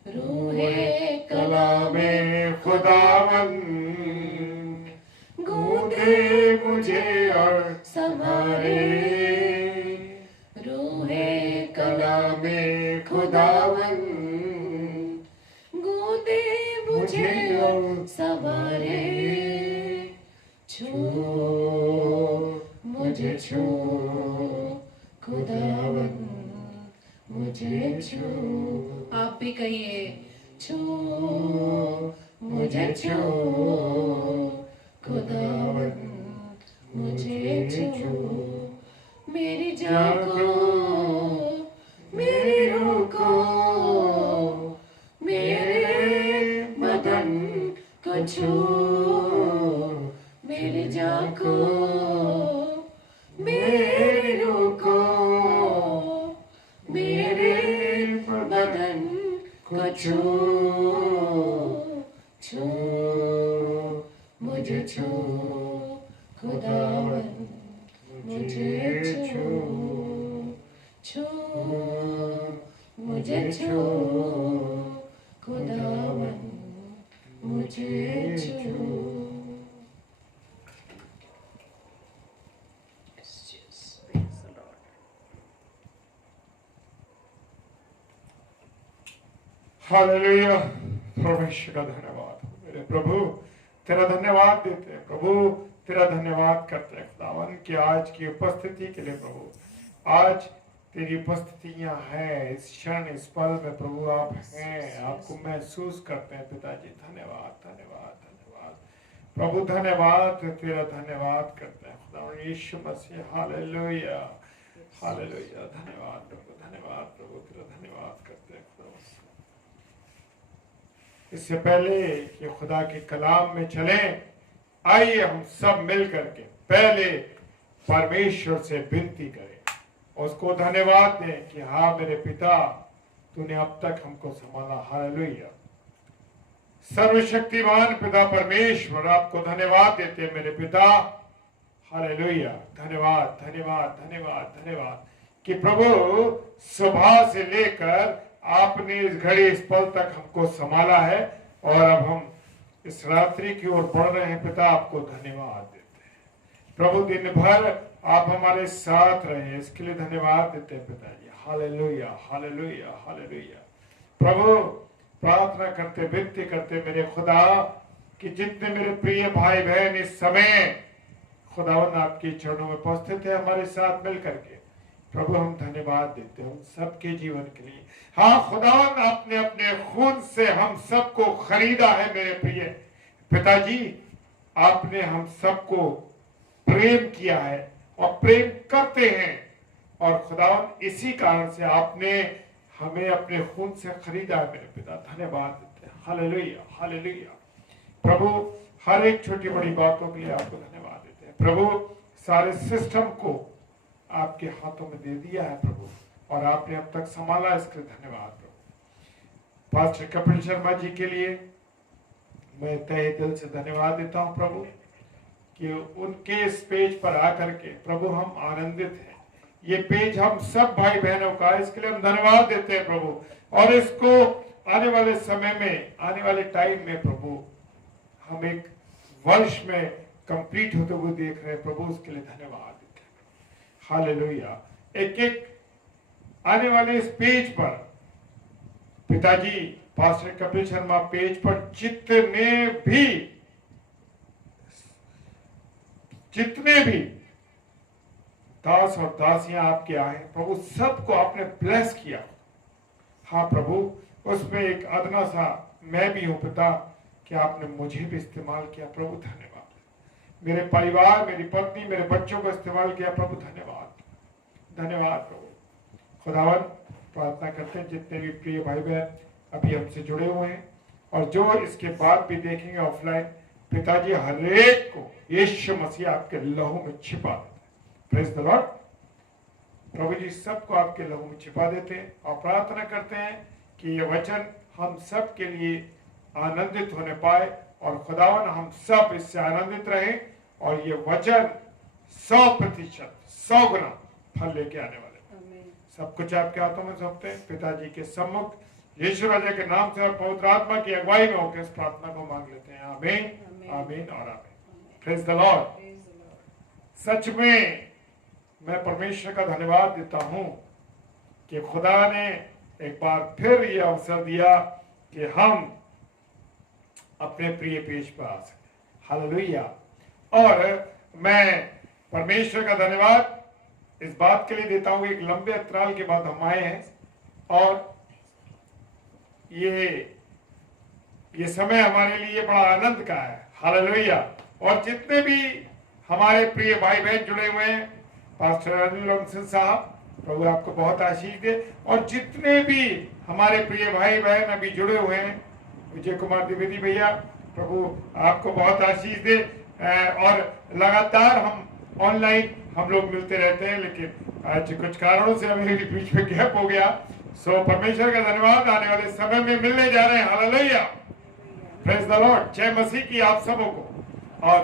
रूहे कला में खुदावन गूंदे मुझे और संभारे, रूहे कला में खुदावन गूंदे मुझे और संभारे, छू मुझे छू खुदावन, मुझे छू। आप भी कहिए, छू मुझे छू खुदावन, मुझे छू। मेरी जान को, मेरी रूह को, मेरे बदन को छू, मेरी जान को, मेरी रूह को, मेरे बदन को छू, छू मुझे छू खुदावन, मुझे छू। छू मुझे छू खुदावन मुझे छू। हालेलुया। परमेश्वर का धन्यवाद मेरे प्रभु, तेरा धन्यवाद देते हैं प्रभु, तेरा धन्यवाद करते हैं खुदावन की आज की उपस्थिति के लिए प्रभु। आज तेरी उपस्थिति यहाँ है, इस क्षण इस पल में प्रभु आप हैं, आपको महसूस करते हैं पिताजी। धन्यवाद धन्यवाद धन्यवाद प्रभु, धन्यवाद, तेरा धन्यवाद करते हैं खुदावन यीशु मसीह। Hallelujah hallelujah. धन्यवाद प्रभु, धन्यवाद प्रभु, तेरा धन्यवाद करते हैं खुदावन। इससे पहले कि खुदा के कलाम में चले, आइए हम सब मिल करके पहले परमेश्वर से विनती करें, उसको धन्यवाद दें कि हाँ मेरे पिता, तूने अब तक हमको संभाला। हालेलुया। सर्वशक्तिमान पिता परमेश्वर, आपको धन्यवाद देते हैं मेरे पिता। हालेलुया। धन्यवाद धन्यवाद धन्यवाद धन्यवाद कि प्रभु सुबह से लेकर आपने इस घड़ी इस पल तक हमको संभाला है और अब हम इस रात्रि की ओर बढ़ रहे हैं पिता। आपको धन्यवाद देते हैं प्रभु, दिन भर आप हमारे साथ रहे, इसके लिए धन्यवाद देते हैं पिताजी। Hallelujah hallelujah hallelujah. प्रभु प्रार्थना करते विनती करते मेरे खुदा कि जितने मेरे प्रिय भाई बहन इस समय खुदावन आपके चरणों में उपस्थित है हमारे साथ मिल करके, प्रभु हम धन्यवाद देते हैं उन सबके जीवन के लिए। हाँ खुदावन, आपने अपने खून से हम सबको खरीदा है मेरे प्रिय पिताजी। आपने हम सबको प्रेम किया है और प्रेम करते हैं, और खुदावन इसी कारण से आपने हमें अपने खून से खरीदा है मेरे पिता। धन्यवाद देते हैं। Hallelujah hallelujah. प्रभु हर एक छोटी बड़ी बातों के लिए आपको धन्यवाद देते हैं प्रभु। सारे सिस्टम को आपके हाथों में दे दिया है प्रभु, और आपने अब तक संभाला, इसके लिए धन्यवाद प्रभु। पास्टर कपिल शर्मा जी के लिए मैं तहे दिल से धन्यवाद देता हूं प्रभु कि उनके इस पेज पर आकर के प्रभु हम आनंदित हैं। ये पेज हम सब भाई बहनों का, इसके लिए हम धन्यवाद देते हैं प्रभु। और इसको आने वाले समय में, आने वाले टाइम में प्रभु हम एक वर्ष में कंप्लीट होते हुए देख रहे हैं प्रभु, उसके लिए धन्यवाद देते हैं। हालेलुया। एक एक आने वाले इस पेज पर पिताजी, पास्टर कपिल शर्मा पेज पर जितने भी दास और दासियां आपके आए प्रभु, सबको आपने ब्लेस किया। हाँ प्रभु, उसमें एक अदना सा मैं भी हूं पिता कि आपने मुझे भी इस्तेमाल किया प्रभु। धन्यवाद। मेरे परिवार, मेरी पत्नी, मेरे बच्चों को इस्तेमाल किया प्रभु। धन्यवाद धन्यवाद प्रभु। खुदावन प्रार्थना करते हैं जितने भी प्रिय भाई बहन अभी हमसे जुड़े हुए हैं और जो इसके बाद भी देखेंगे ऑफलाइन, पिताजी हर एक को यीशु मसीह आपके लहू में छिपा देते हैं। Praise the Lord. प्रभु जी सबको आपके लहू में छिपा देते हैं और प्रार्थना करते हैं कि ये वचन हम सब के लिए आनंदित होने पाए और खुदावन हम सब इससे आनंदित रहें और ये वचन 100% 100 गुना फल लेके आने वाले। सब कुछ आपके हाथों में सौंपते हैं पिताजी के सम्मुख, यीशु राजा के नाम से और पवित्र आत्मा की अगुवाई में होकर इस प्रार्थना को मांग लेते हैं। आमीन आमीन और आमीन। Praise the Lord. सच में मैं परमेश्वर का धन्यवाद देता हूं कि खुदा ने एक बार फिर ये अवसर दिया कि हम अपने प्रिय पेज पर आ सके। हालेलुया। और मैं परमेश्वर का धन्यवाद इस बात के लिए देता हूं, एक लंबे अंतराल के बाद हम आए हैं और ये समय हमारे लिए बड़ा आनंद का है। हालेलुया। और जितने भी हमारे प्रिय भाई बहन जुड़े हुए हैं, पास्टर अनिल रमसन साहब, प्रभु आपको बहुत आशीष दे। और जितने भी हमारे प्रिय भाई बहन अभी जुड़े हुए हैं, विजय कुमार द्विवेदी भैया, प्रभु आपको बहुत आशीष दे। और लगातार हम ऑनलाइन हम लोग मिलते रहते हैं, लेकिन आज कुछ कारणों से हमें बीच में गैप हो गया। सो परमेश्वर का धन्यवाद। आने वाले समय में मिलने जा रहे हैं। हालेलुया। Praise the Lord. जय मसीह की आप सबों को। और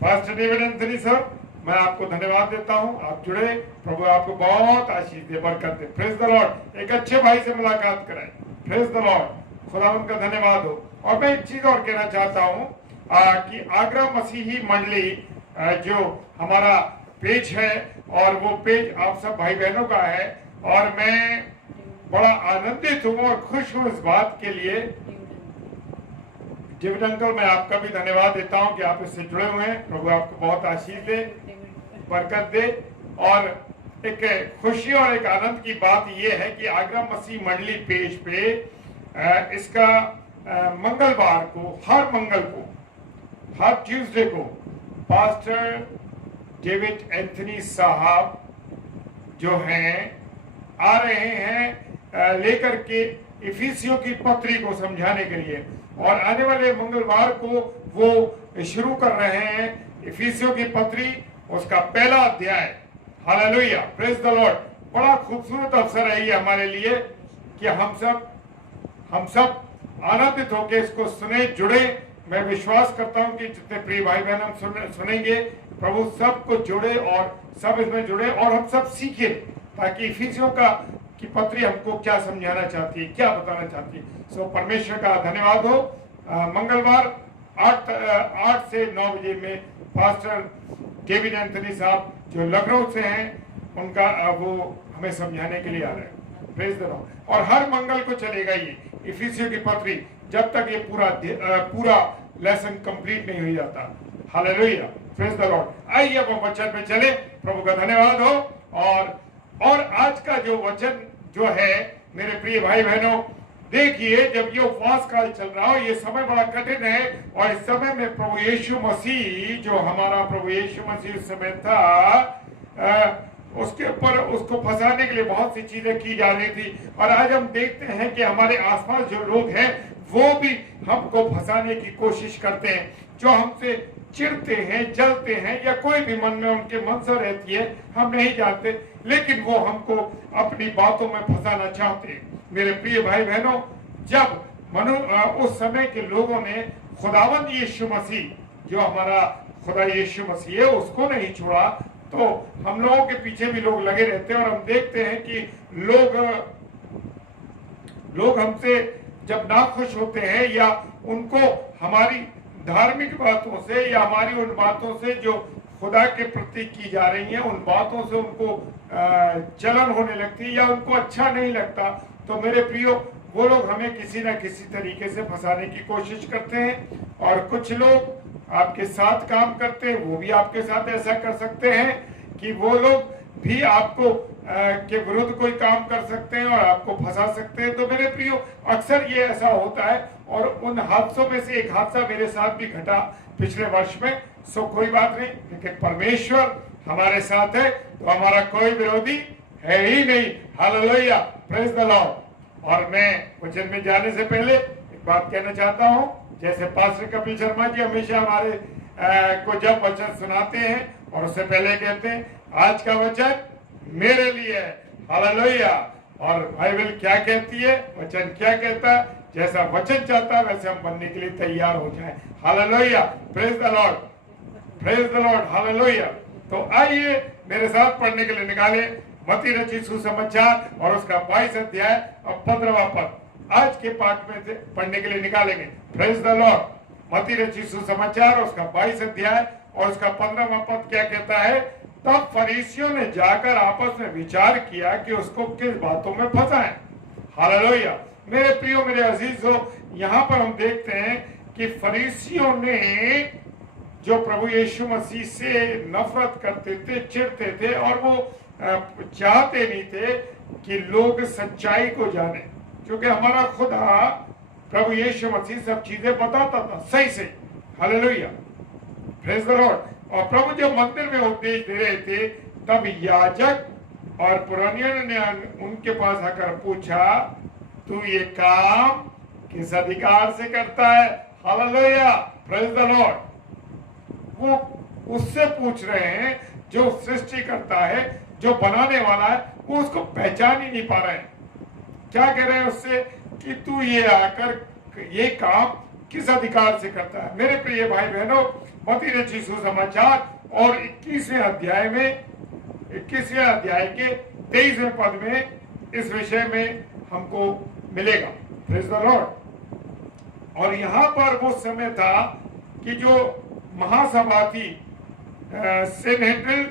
पास्टर डेविड एंथनी सर मैं आपको धन्यवाद देता हूं, आप जुड़े, प्रभु आपको बहुत आशीष दे, बरकत दे। Praise the Lord. एक अच्छे भाई से मुलाकात कराए। Praise the Lord. खुदा उनका धन्यवाद हो। और मैं एक चीज और कहना चाहता हूं कि आगरा मसीही मंडली जो हमारा पेज है, और वो पेज आप सब भाई बहनों का है, और मैं बड़ा आनंदित हूं और खुश हूं इस बात के लिए। डेविड अंकल, मैं आपका भी धन्यवाद देता हूं कि आप इससे जुड़े हुए हैं। प्रभु आपको बहुत आशीष दे, बरकत दे। और एक खुशी और एक आनंद की बात यह है कि आगरा मसीह मंडली पेज पे इसका मंगलवार को, हर मंगल को, हर ट्यूसडे को पास्टर डेविड एंथनी साहब जो हैं आ रहे हैं लेकर के इफिसियों की पत्री को समझाने के लिए। और आने वाले मंगलवार को वो शुरू कर रहे हैं इफिसियों की पत्री, उसका पहला अध्याय। Hallelujah, praise the Lord. बड़ा खूबसूरत अवसर है ये हमारे लिए कि हम सब आनंदित होकर इसको सुने, जुड़े। मैं विश्वास करता हूं कि जितने प्रिय भाई बहन हम सुनेंगे, प्रभु सबको जोड़े और सब इसमें जुड़े और हम सब सीखे, ताकि इफिसियों की पत्री हमको क्या समझाना चाहती है, क्या बताना चाहती है। सो परमेश्वर का धन्यवाद हो। मंगलवार 8 से 9 बजे में पास्टर डेविड एंथनी साहब जो लखनऊ से हैं, उनका वो हमें समझाने के लिए आ रहे हैं। Praise the Lord. और हर मंगल को चलेगा ये इफिसियों की पत्री, जब तक ये पूरा लेसन कंप्लीट नहीं हो जाता। Hallelujah, praise the Lord. आइए अब हम वचन में चले। प्रभु का धन्यवाद हो। और आज का जो वचन जो है मेरे प्रिय भाई बहनों, देखिए, जब ये उपवास काल चल रहा हो, ये समय बड़ा कठिन है, और इस समय में प्रभु यीशु मसीह, जो हमारा प्रभु यीशु मसीह उस समय था, उसके ऊपर उसको फंसाने के लिए बहुत सी चीजें की जा रही थी। और आज हम देखते हैं कि हमारे आसपास जो लोग हैं वो भी हमको फंसाने की कोशिश करते हैं, जो हमसे चिढ़ते हैं, जलते हैं, या कोई भी मन में उनके मनसा रहती है, हम नहीं जानते, लेकिन वो हमको अपनी बातों में फंसाना चाहते हैं। मेरे प्रिय भाई बहनों, जब उस समय के लोगों ने खुदावंद यीशु मसीह, जो हमारा खुदा यीशु मसीह है, उसको नहीं छोड़ा, तो हम लोगों के पीछे भी लोग लगे रहते हैं। और हम देखते हैं कि लोग हमसे जब नाखुश होते हैं, या उनको हमारी धार्मिक बातों से, या हमारी उन बातों से जो खुदा के प्रति की जा रही हैं, उन बातों से उनको जलन होने लगती है, या उनको अच्छा नहीं लगता, तो मेरे प्रियो, वो लोग हमें किसी न किसी तरीके से फंसाने की कोशिश करते हैं। और कुछ लोग आपके साथ काम करते हैं, वो भी आपके साथ ऐसा कर सकते हैं कि वो लोग भी आपको के विरुद्ध कोई काम कर सकते हैं और आपको फंसा सकते हैं। तो मेरे प्रियो, अक्सर ये ऐसा होता है, और उन हादसों में से एक हादसा मेरे साथ भी घटा पिछले वर्ष में। सो कोई बात नहीं, लेकिन परमेश्वर हमारे साथ है, तो हमारा कोई विरोधी है ही नहीं। Hallelujah, praise the Lord. और मैं वचन में जाने से पहले एक बात कहना चाहता हूं। जैसे पास्टर कपिल शर्मा जी हमेशा हमारे को जब वचन सुनाते हैं, और उससे पहले कहते हैं, आज का वचन मेरे लिए है। हालेलुया। और बाइबल क्या कहती है, वचन क्या कहता है, जैसा वचन चाहता है वैसे हम बनने के लिए तैयार हो जाएं। Hallelujah, praise the Lord, praise the Lord, hallelujah. तो आइए मेरे साथ पढ़ने के लिए निकाले मत्ती रचित सुसमाचार और उसका 22 अध्याय और 15वां पद। आज के पाठ में से पढ़ने के लिए निकालेंगे। Praise the Lord. मत्ती रचित सुसमाचार उसका 22 अध्याय और उसका 15वां पद क्या कहता है। तब फरीसियों ने जाकर आपस में विचार किया कि उसको किस बातों में फंसाएं। हालेलुया। मेरे प्रियो, मेरे अजीजों, यहाँ पर हम देखते हैं कि फरीसियों ने, जो प्रभु यीशु मसीह से नफरत करते थे, चिढ़ते थे, और वो चाहते नहीं थे कि लोग सच्चाई को जाने, क्योंकि हमारा खुदा प्रभु यीशु मसीह सब चीजें बताता था सही से। Hallelujah, praise the Lord. और प्रभु जब मंदिर में उपदेश दे रहे थे, तब याजक और पुरानियों ने उनके पास आकर पूछा, तू ये काम किस अधिकार से करता है। Hallelujah, praise the Lord. वो उससे पूछ रहे हैं जो सृष्टि करता है, जो बनाने वाला है, वो उसको पहचान ही नहीं पा रहे हैं। क्या कह रहे हैं उससे कि तू ये आकर ये काम किस अधिकार से करता है। मेरे प्रिय भाई बहनों, मत्ती रचित सुसमाचार और 21वें अध्याय के 23वें पद में इस विषय में हमको मिलेगा। Praise the Lord. और यहाँ पर वो समय था कि जो महासभा थी, सेनेट्रल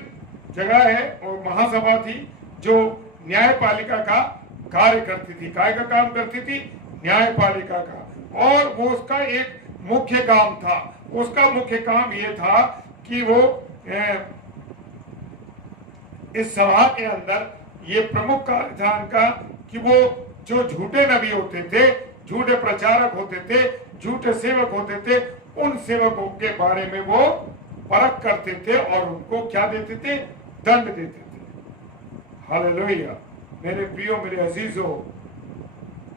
जगह है, और महासभा थी जो न्यायपालिका का कार्य करती थी। काय का काम करती थी? न्यायपालिका का। और वो उसका एक मुख्य काम था। उसका मुख्य काम ये था कि वो इस सभा के अंदर ये प्रमुख कार्य था उनका कि वो जो झूठे नबी होते थे, झूठे प्रचारक होते थे, झूठे सेवक होते थे, उन सेवकों के बारे में वो परख करते थे और उनको क्या देते थे? दंड देते थे। हालेलुया। मेरे प्रियो, मेरे अजीजों,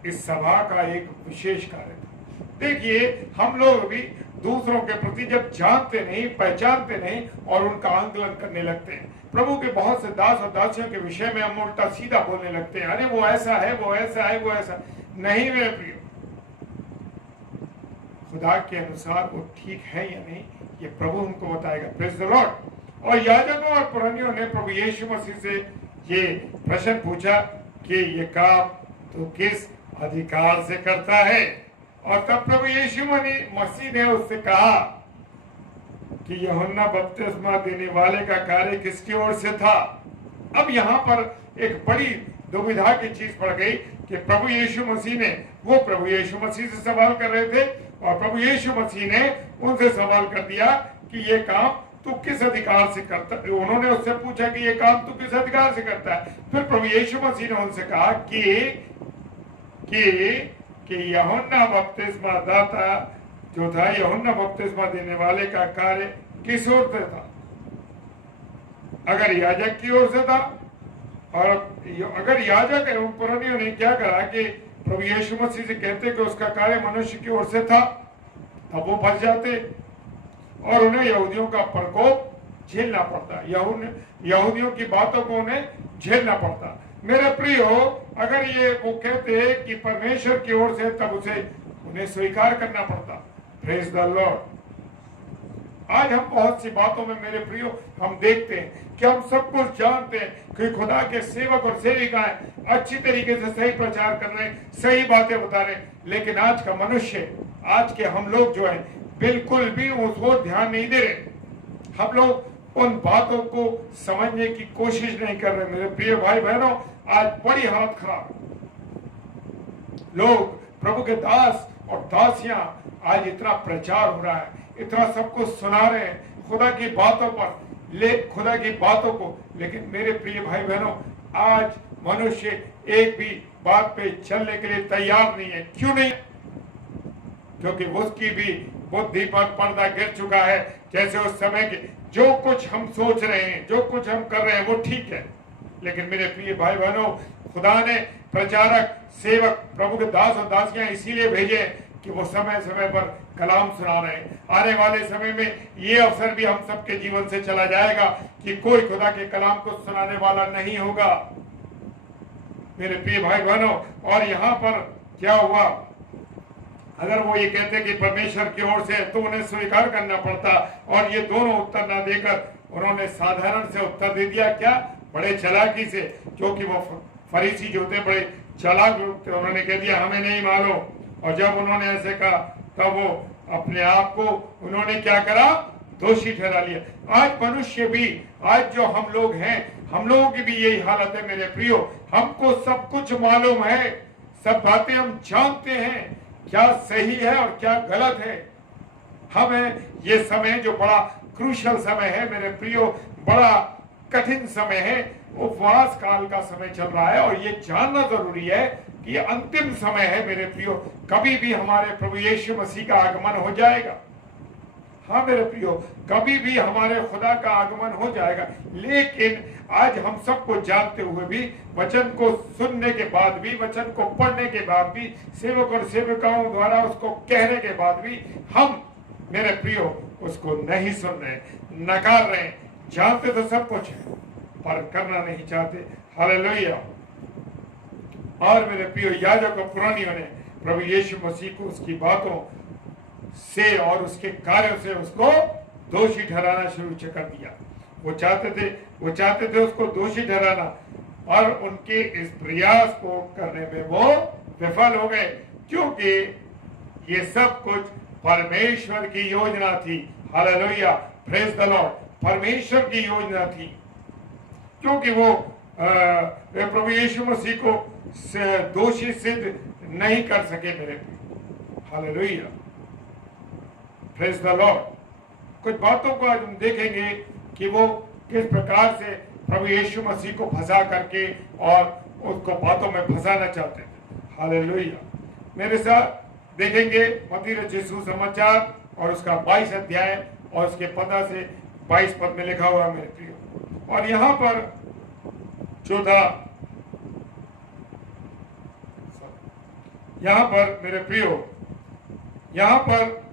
इस सभा का एक विशेष कार्य था। देखिए, हम लोग भी दूसरों के प्रति जब जानते नहीं, पहचानते नहीं और उनका आंकलन करने लगते हैं, प्रभु के बहुत से दास और दासियों के विषय में हम उल्टा सीधा बोलने लगते हैं, अरे वो ऐसा है, वो ऐसा है, वो ऐसा नहीं। मेरे प्रियो, खुदा के अनुसार वो ठीक है या नहीं, ये प्रभु हमको बताएगा। Praise the Lord. और याजकों और पुरानियों ने प्रभु यीशु मसीह से ये प्रश्न पूछा कि ये काम तो किस अधिकार से करता है? और तब प्रभु यीशु मसीह ने उससे कहा कि यूहन्ना बपतिस्मा देने वाले का कार्य किसकी ओर से था? अब यहाँ पर एक बड़ी दुविधा की चीज पड़ गई कि प्रभु यीशु मसीह ने, वो प्रभु यीशु मसीह से सवाल कर रहे थे और प्रभु यीशु मसीह ने उनसे सवाल कर दिया कि ये काम तू किस अधिकार से करता है? उन्होंने उससे पूछा कि ये काम तू किस अधिकार से करता है? फिर प्रभु यीशु मसीह ने उनसे कहा कि यूहन्ना बपतिस्मा दाता जो था, यूहन्ना बपतिस्मा देने वाले का कार्य किस ओर से था? अगर याजक की ओर से था, और अगर याजक एवं पुरानियों ने क्या करा कि प्रभु यीशु मसीह से कहते कि उसका कार्य मनुष्य की ओर से था, तब वो फंस जाते और उन्हें यहूदियों का प्रकोप झेलना पड़ता, यहूदियों की बातों को उन्हें झेलना पड़ता। मेरे प्रियो, अगर ये वो कहते कि परमेश्वर की ओर से, तब उन्हें स्वीकार करना पड़ता। Praise the Lord. आज हम बहुत सी बातों में मेरे प्रियो हम देखते हैं कि हम सब कुछ जानते हैं कि खुदा के सेवक और सेविकाएं अच्छी तरीके से सही प्रचार कर रहे हैं, सही बातें बता रहे हैं, लेकिन आज का मनुष्य, आज के हम लोग जो है बिल्कुल भी उसको ध्यान नहीं दे रहे। हम लोग उन बातों को समझने की कोशिश नहीं कर रहे। मेरे प्रिय भाई बहनों, आज बड़ी हालत खराब। लोग, प्रभु के दास और दासियां, आज इतना प्रचार हो रहा है, इतना सब कुछ सुना रहे हैं खुदा की बातों पर, खुदा की बातों को, लेकिन मेरे प्रिय भाई बहनों, आज मनुष्य एक भी बात पे चलने के लिए तैयार नहीं है। क्यों नहीं? क्योंकि उसकी भी बुद्धि पर पर्दा गिर चुका है। जैसे उस समय के जो कुछ हम सोच रहे हैं, जो कुछ हम कर रहे हैं, वो ठीक है, लेकिन मेरे प्रिय भाई बहनों, खुदा ने प्रचारक, सेवक, प्रभु के दास और दासियां इसीलिए भेजे कि वो समय समय पर कलाम सुना रहे हैं। आने वाले समय में ये अवसर भी हम सबके जीवन से चला जाएगा कि कोई खुदा के कलाम को सुनाने वाला नहीं होगा। मेरे प्रिय भाई बहनों, और यहाँ पर क्या हुआ? अगर वो ये कहते कि परमेश्वर की ओर से, तो उन्हें स्वीकार करना पड़ता, और ये दोनों उत्तर ना देकर उन्होंने साधारण से उत्तर दे दिया। क्या? बड़े चालाकी से, क्योंकि वो फरीसी जो थे बड़े चालाक लोग थे, उन्होंने कह दिया हमें नहीं मालूम। और जब उन्होंने ऐसे कहा, तब वो अपने आप को उन्होंने क्या करा? दोषी ठहरा लिया। आज मनुष्य भी, आज जो हम लोग हैं, हम लोगों की भी यही हालत है मेरे प्रियो। हमको सब कुछ मालूम है, सब बातें हम जानते हैं, क्या सही है और क्या गलत है। हमें ये समय जो बड़ा क्रूशल समय है मेरे प्रियो, बड़ा कठिन समय है, उपवास काल का समय चल रहा है, और ये जानना जरूरी है कि ये अंतिम समय है मेरे प्रियो। कभी भी हमारे प्रभु यीशु मसीह का आगमन हो जाएगा। हाँ मेरे प्रियो, कभी भी हमारे खुदा का आगमन हो जाएगा। लेकिन आज हम सबको जानते हुए भी, वचन को सुनने के बाद भी, वचन को पढ़ने के बाद भी, सेवक और सेविकाओं द्वारा उसको कहने के बाद भी, हम मेरे प्रियो उसको नहीं सुन रहे, नकार रहे। जानते तो सब कुछ है, पर करना नहीं चाहते। हालेलुया। और मेरे प्रियो, याजक और पुरानियों ने प्रभु यीशु मसीह को उसकी बातों से और उसके कार्यों से उसको दोषी ठहराना शुरू कर दिया। वो चाहते थे उसको दोषी ठहराना, और उनके इस प्रयास को करने में वो विफल हो गए, क्योंकि ये सब कुछ परमेश्वर की योजना थी। Hallelujah, praise the Lord. परमेश्वर की योजना थी, क्योंकि वो प्रभु यीशु मसीह को दोषी सिद्ध नहीं कर सके मेरे। Hallelujah, praise the Lord. कुछ बातों को आज हम देखेंगे कि वो किस प्रकार से प्रभु यीशु मसीह को फंसा करके और उसको बातों में फंसाना चाहते थे। हालेलुया। मेरे साथ देखेंगे मत्ती रचित सुसमाचार और उसका 22 अध्याय और उसके 15 से 22 पद में लिखा हुआ मेरे प्रियो। और यहाँ पर 14 यहाँ पर मेरे प्रियो, यहाँ पर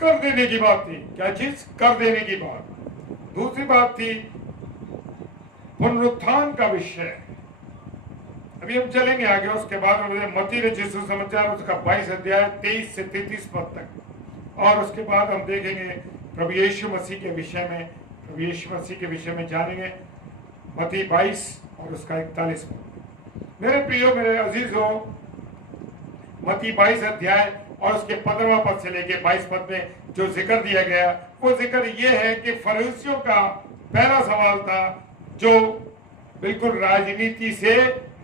कर देने की बात थी। क्या चीज? कर देने की बात। दूसरी बात थी पुनरुत्थान का विषय। अभी हम चलेंगे आगे, उसके बाद मत्ती रचित सुसमाचार उसका 22 अध्याय 23 से 33 पद तक, और उसके बाद हम देखेंगे प्रभु यीशु मसीह के विषय में, प्रभु यीशु मसीह के विषय में जानेंगे। मत्ती 22 और उसका 41 पद। मेरे प्रियो, मेरे अजीजों, मत्ती 22 अध्याय और उसके 15वां पद से लेके 22 पद में जो जिक्र दिया गया, वो जिक्र ये है कि फरीसियों का पहला सवाल था जो बिल्कुल राजनीति से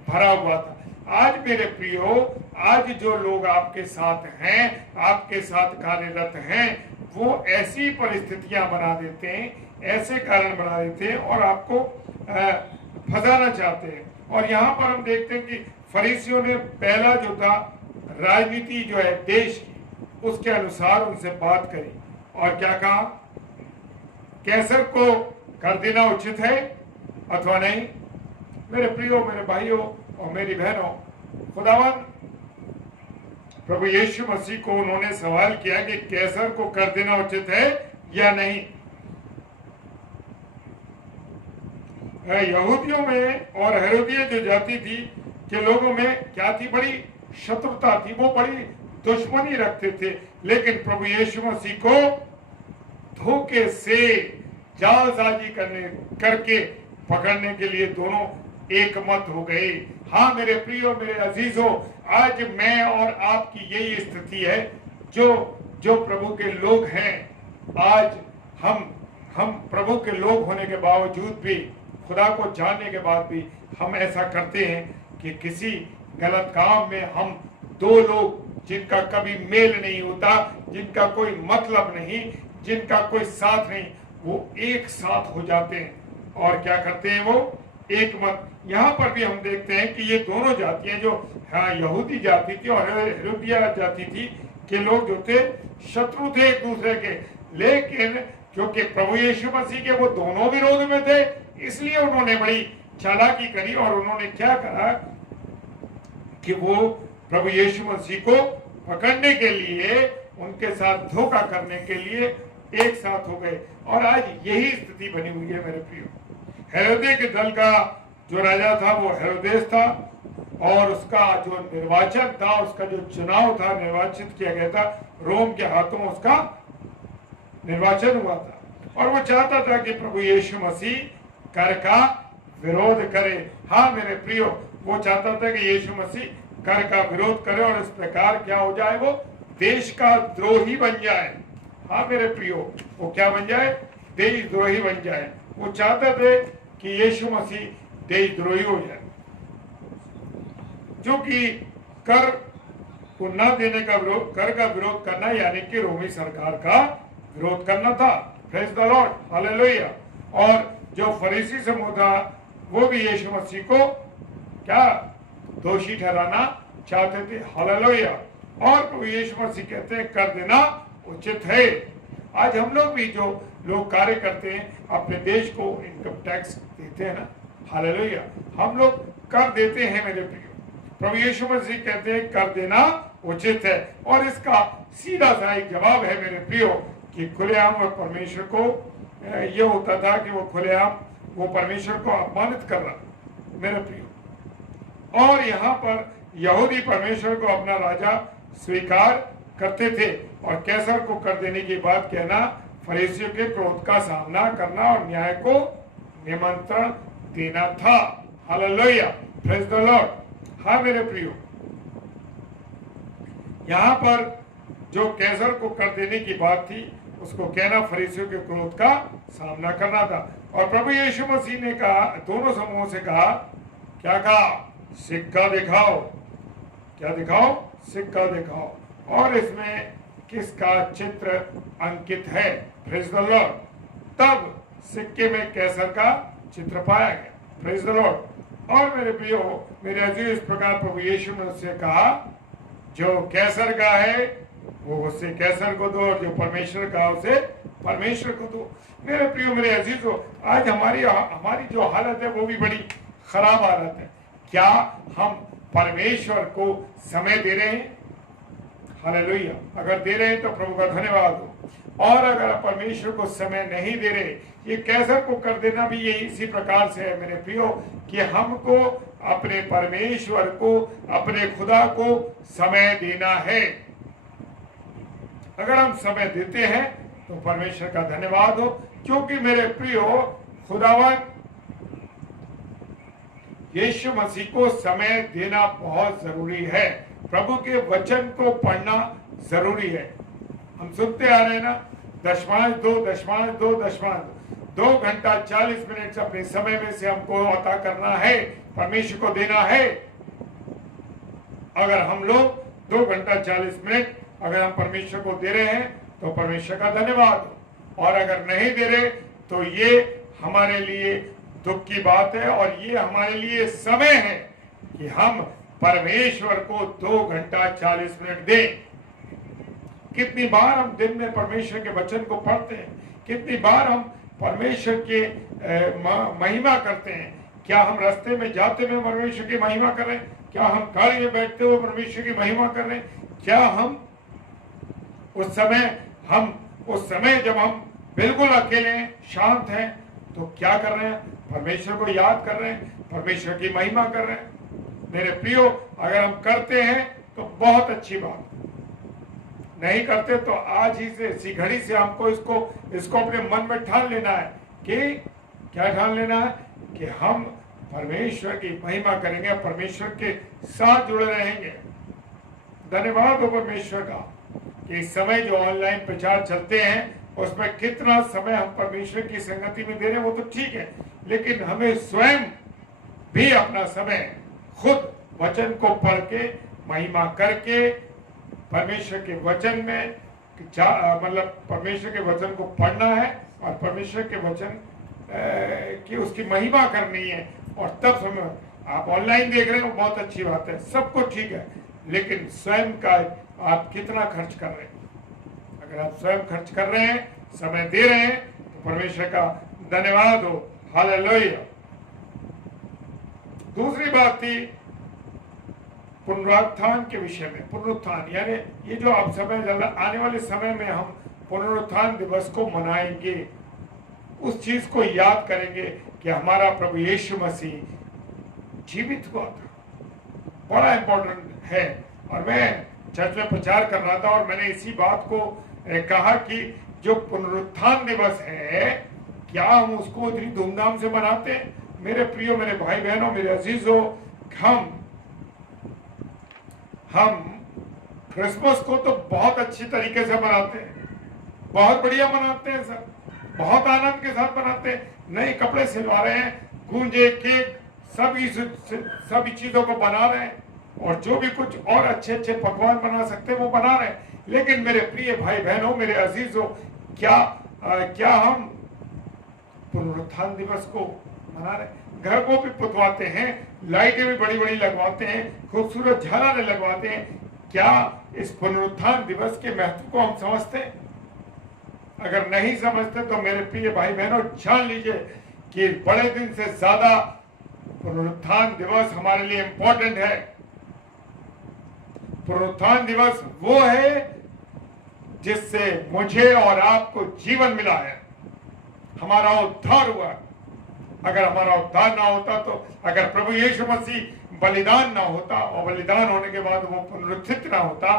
भरा हुआ था। आज मेरे प्रियो, आज जो लोग आपके साथ हैं, आपके साथ कार्यरत हैं, वो ऐसी परिस्थितियां बना देते हैं, ऐसे कारण बना देते हैं और आपको फंसाना चाहते हैं। और यहाँ पर हम देखते हैं कि फरीसियों ने पहला जो था राजनीति जो है देश की, उसके अनुसार उनसे बात करी और क्या कहा? कैसर को कर देना उचित है अथवा नहीं। मेरे प्रियो, मेरे भाइयों और मेरी बहनों, खुदावन प्रभु यीशु मसीह को उन्होंने सवाल किया कि कैसर को कर देना उचित है या नहीं। यहूदियों में और हेरोदिया जो जाति थी के लोगों में क्या थी? बड़ी शत्रुता थी, वो बड़ी दुश्मनी रखते थे। लेकिन प्रभु यीशु मसीह को धोखे से जालसाजी करके पकड़ने के लिए दोनों एक मत हो गए। हाँ मेरे प्रियो, मेरे अजीजों, आज मैं और आपकी यही स्थिति है। जो प्रभु के लोग हैं, आज हम प्रभु के लोग होने के बावजूद भी, खुदा को जानने के बाद भी हम ऐसा करते हैं कि किसी गलत काम में हम दो लोग जिनका कभी मेल नहीं होता, जिनका कोई मतलब नहीं, जिनका कोई साथ नहीं, वो एक साथ हो जाते हैं और क्या करते हैं? वो एक मत। यहाँ पर भी हम देखते हैं कि ये दोनों जातियां जो यहूदी जाति थी और हेरोदिया जाति थी के लोग जो थे शत्रु थे एक दूसरे के, लेकिन क्योंकि प्रभु यीशु मसीह के वो दोनों विरोध में थे, इसलिए उन्होंने बड़ी चालाकी करी और उन्होंने क्या करा कि वो प्रभु यीशु मसीह को पकड़ने के लिए, उनके साथ धोखा करने के लिए एक साथ हो गए। और आज यही स्थिति बनी हुई है मेरे प्रियो। हेरोदे के दल का जो राजा था वो हेरोदेस था, और उसका जो निर्वाचन था, उसका जो चुनाव था, निर्वाचित किया गया था, रोम के हाथों उसका निर्वाचन हुआ था। और वो चाहता था कि प्रभु यीशु मसीह कर का विरोध करे। हाँ मेरे प्रियो, वो चाहता था कि यीशु मसीह कर का विरोध करे और इस प्रकार क्या हो जाए? वो देश का द्रोही बन जाए। हाँ मेरे प्रियो, वो क्या बन जाए? देशद्रोही बन जाए। वो चाहते थे कि यीशु मसीह देशद्रोही हो जाए, जो कि कर को न देने का विरोध, कर का विरोध करना यानी कि रोमी सरकार का विरोध करना था। Praise the Lord, hallelujah. और जो फरीसी समूह था वो भी यीशु मसीह को क्या दोषी ठहराना चाहते थे। हालेलुया। और प्रभु यीशु मसीह कहते हैं कर देना उचित है। आज हम लोग भी जो लोग कार्य करते हैं, अपने देश को इनकम टैक्स देते हैं ना, हालेलुया, हम लोग कर देते हैं मेरे प्रियो। प्रभु यीशु मसीह कहते हैं कर देना उचित है। और इसका सीधा सा एक जवाब है मेरे प्रियो कि खुलेआम और परमेश्वर को ये होता था कि वो खुलेआम वो परमेश्वर को अपमानित कर रहा मेरे प्रियो। और यहाँ पर यहूदी परमेश्वर को अपना राजा स्वीकार करते थे और कैसर को कर देने की बात कहना फरीसियों के क्रोध का सामना करना और न्याय को निमंत्रण देना था। Hallelujah, praise the Lord. हाँ मेरे प्रियो, यहाँ पर जो कैसर को कर देने की बात थी उसको कहना फरीसियों के क्रोध का सामना करना था। और प्रभु यीशु मसीह ने कहा, दोनों समूहों से कहा, क्या कहा? सिक्का दिखाओ। क्या दिखाओ? सिक्का दिखाओ। और इसमें किसका चित्र अंकित है? Praise the Lord. तब सिक्के में कैसर का चित्र पाया गया। Praise the Lord. और मेरे प्रियो, मेरे अजीज, इस प्रकार प्रभु यीशु ने उससे कहा, जो कैसर का है वो उससे कैसर को दो, और जो परमेश्वर का उसे परमेश्वर को दो। मेरे प्रियो, मेरे अजीजों, आज हमारी जो हालत है वो भी बड़ी खराब हालत है। क्या हम परमेश्वर को समय दे रहे हैं? हालेलुया। अगर दे रहे हैं तो प्रभु का धन्यवाद हो। और अगर परमेश्वर को समय नहीं दे रहे, ये कैसर को कर देना भी यही इसी प्रकार से है मेरे प्रियो, कि हमको अपने परमेश्वर को, अपने खुदा को समय देना है। अगर हम समय देते हैं तो परमेश्वर का धन्यवाद हो, क्योंकि मेरे प्रियो, खुदावन यीशु मसीह को समय देना बहुत जरूरी है। प्रभु के वचन को पढ़ना जरूरी है। हम सुनते आ रहे हैं ना, दशमांश दो, दशमांश दो, दशमांश 2 घंटा 40 मिनट अपने समय में से हमको अता करना है, परमेश्वर को देना है। अगर हम लोग 2 घंटा 40 मिनट अगर हम परमेश्वर को दे रहे हैं तो परमेश्वर का धन्यवाद हो, और अगर नहीं दे रहे तो ये हमारे लिए दुख की बात है, और ये हमारे लिए समय है कि हम परमेश्वर को 2 घंटा 40 मिनट दें। कितनी बार हम दिन में परमेश्वर के वचन को पढ़ते हैं, कितनी बार हम परमेश्वर के महिमा करते हैं। क्या हम रास्ते में जाते हुए परमेश्वर की महिमा कर रहे हैं? क्या हम गाड़ी में बैठते हुए परमेश्वर की महिमा कर रहे हैं? क्या हम उस समय जब हम बिल्कुल अकेले हैं, शांत हैं, तो क्या कर रहे हैं? परमेश्वर को याद कर रहे हैं, परमेश्वर की महिमा कर रहे हैं। मेरे प्रियो, अगर हम करते हैं तो बहुत अच्छी बात, नहीं करते तो आज ही से, इसी घड़ी से हमको इसको अपने मन में ठान लेना है कि क्या ठान लेना है? कि हम परमेश्वर की महिमा करेंगे, परमेश्वर के साथ जुड़े रहेंगे। धन्यवाद हो परमेश्वर का कि इस समय जो ऑनलाइन प्रचार चलते हैं उसमें कितना समय हम परमेश्वर की संगति में दे रहे हैं वो तो ठीक है, लेकिन हमें स्वयं भी अपना समय खुद वचन को पढ़ के, महिमा करके, परमेश्वर के वचन में मतलब परमेश्वर के वचन को पढ़ना है और परमेश्वर के वचन की उसकी महिमा करनी है। और तब समय आप ऑनलाइन देख रहे हो, बहुत अच्छी बात है, सब कुछ ठीक है, लेकिन स्वयं का आप कितना खर्च कर रहे हैं? अगर आप स्वयं खर्च कर रहे हैं, समय दे रहे हैं, तो परमेश्वर का धन्यवाद हो। हालेलुया। दूसरी बात थी पुनरुत्थान के विषय में। पुनरुत्थान यानी ये जो अब समय आने वाले समय में हम पुनरुत्थान दिवस को मनाएंगे, उस चीज को याद करेंगे कि हमारा प्रभु यीशु मसीह जीवित हुआ था। बड़ा इंपॉर्टेंट है। और मैं चर्च में प्रचार कर रहा था और मैंने इसी बात को कहा कि जो पुनरुत्थान दिवस है, क्या हम उसको इतनी धूमधाम से मनाते हैं? मेरे प्रियो, मेरे भाई बहनों, मेरे अजीजों, हम क्रिसमस को तो बहुत अच्छी तरीके से मनाते हैं, बहुत बढ़िया मनाते हैं सर, बहुत आनंद के साथ मनाते हैं। नए कपड़े सिलवा रहे हैं, गूंजे, केक, सभी चीजों को बना रहे हैं, और जो भी कुछ और अच्छे अच्छे पकवान बना सकते हैं वो बना रहे हैं। लेकिन मेरे प्रिय भाई बहनों, मेरे अजीजों, क्या हम पुनरुत्थान दिवस को मना रहे हैं? घर को भी पुतवाते हैं, लाइटें भी बड़ी बड़ी लगवाते हैं, खूबसूरत झालरें लगवाते हैं। क्या इस पुनरुत्थान दिवस के महत्व को हम समझते हैं? अगर नहीं समझते तो मेरे प्रिय भाई बहनों, जान लीजिए कि बड़े दिन से ज्यादा पुनरुत्थान दिवस हमारे लिए इंपॉर्टेंट है। पुनरुत्थान दिवस वो है जिससे मुझे और आपको जीवन मिला है, हमारा उद्धार हुआ। अगर हमारा उद्धार ना होता, तो अगर प्रभु यीशु मसीह बलिदान ना होता और बलिदान होने के बाद वो पुनरुत्थित ना होता,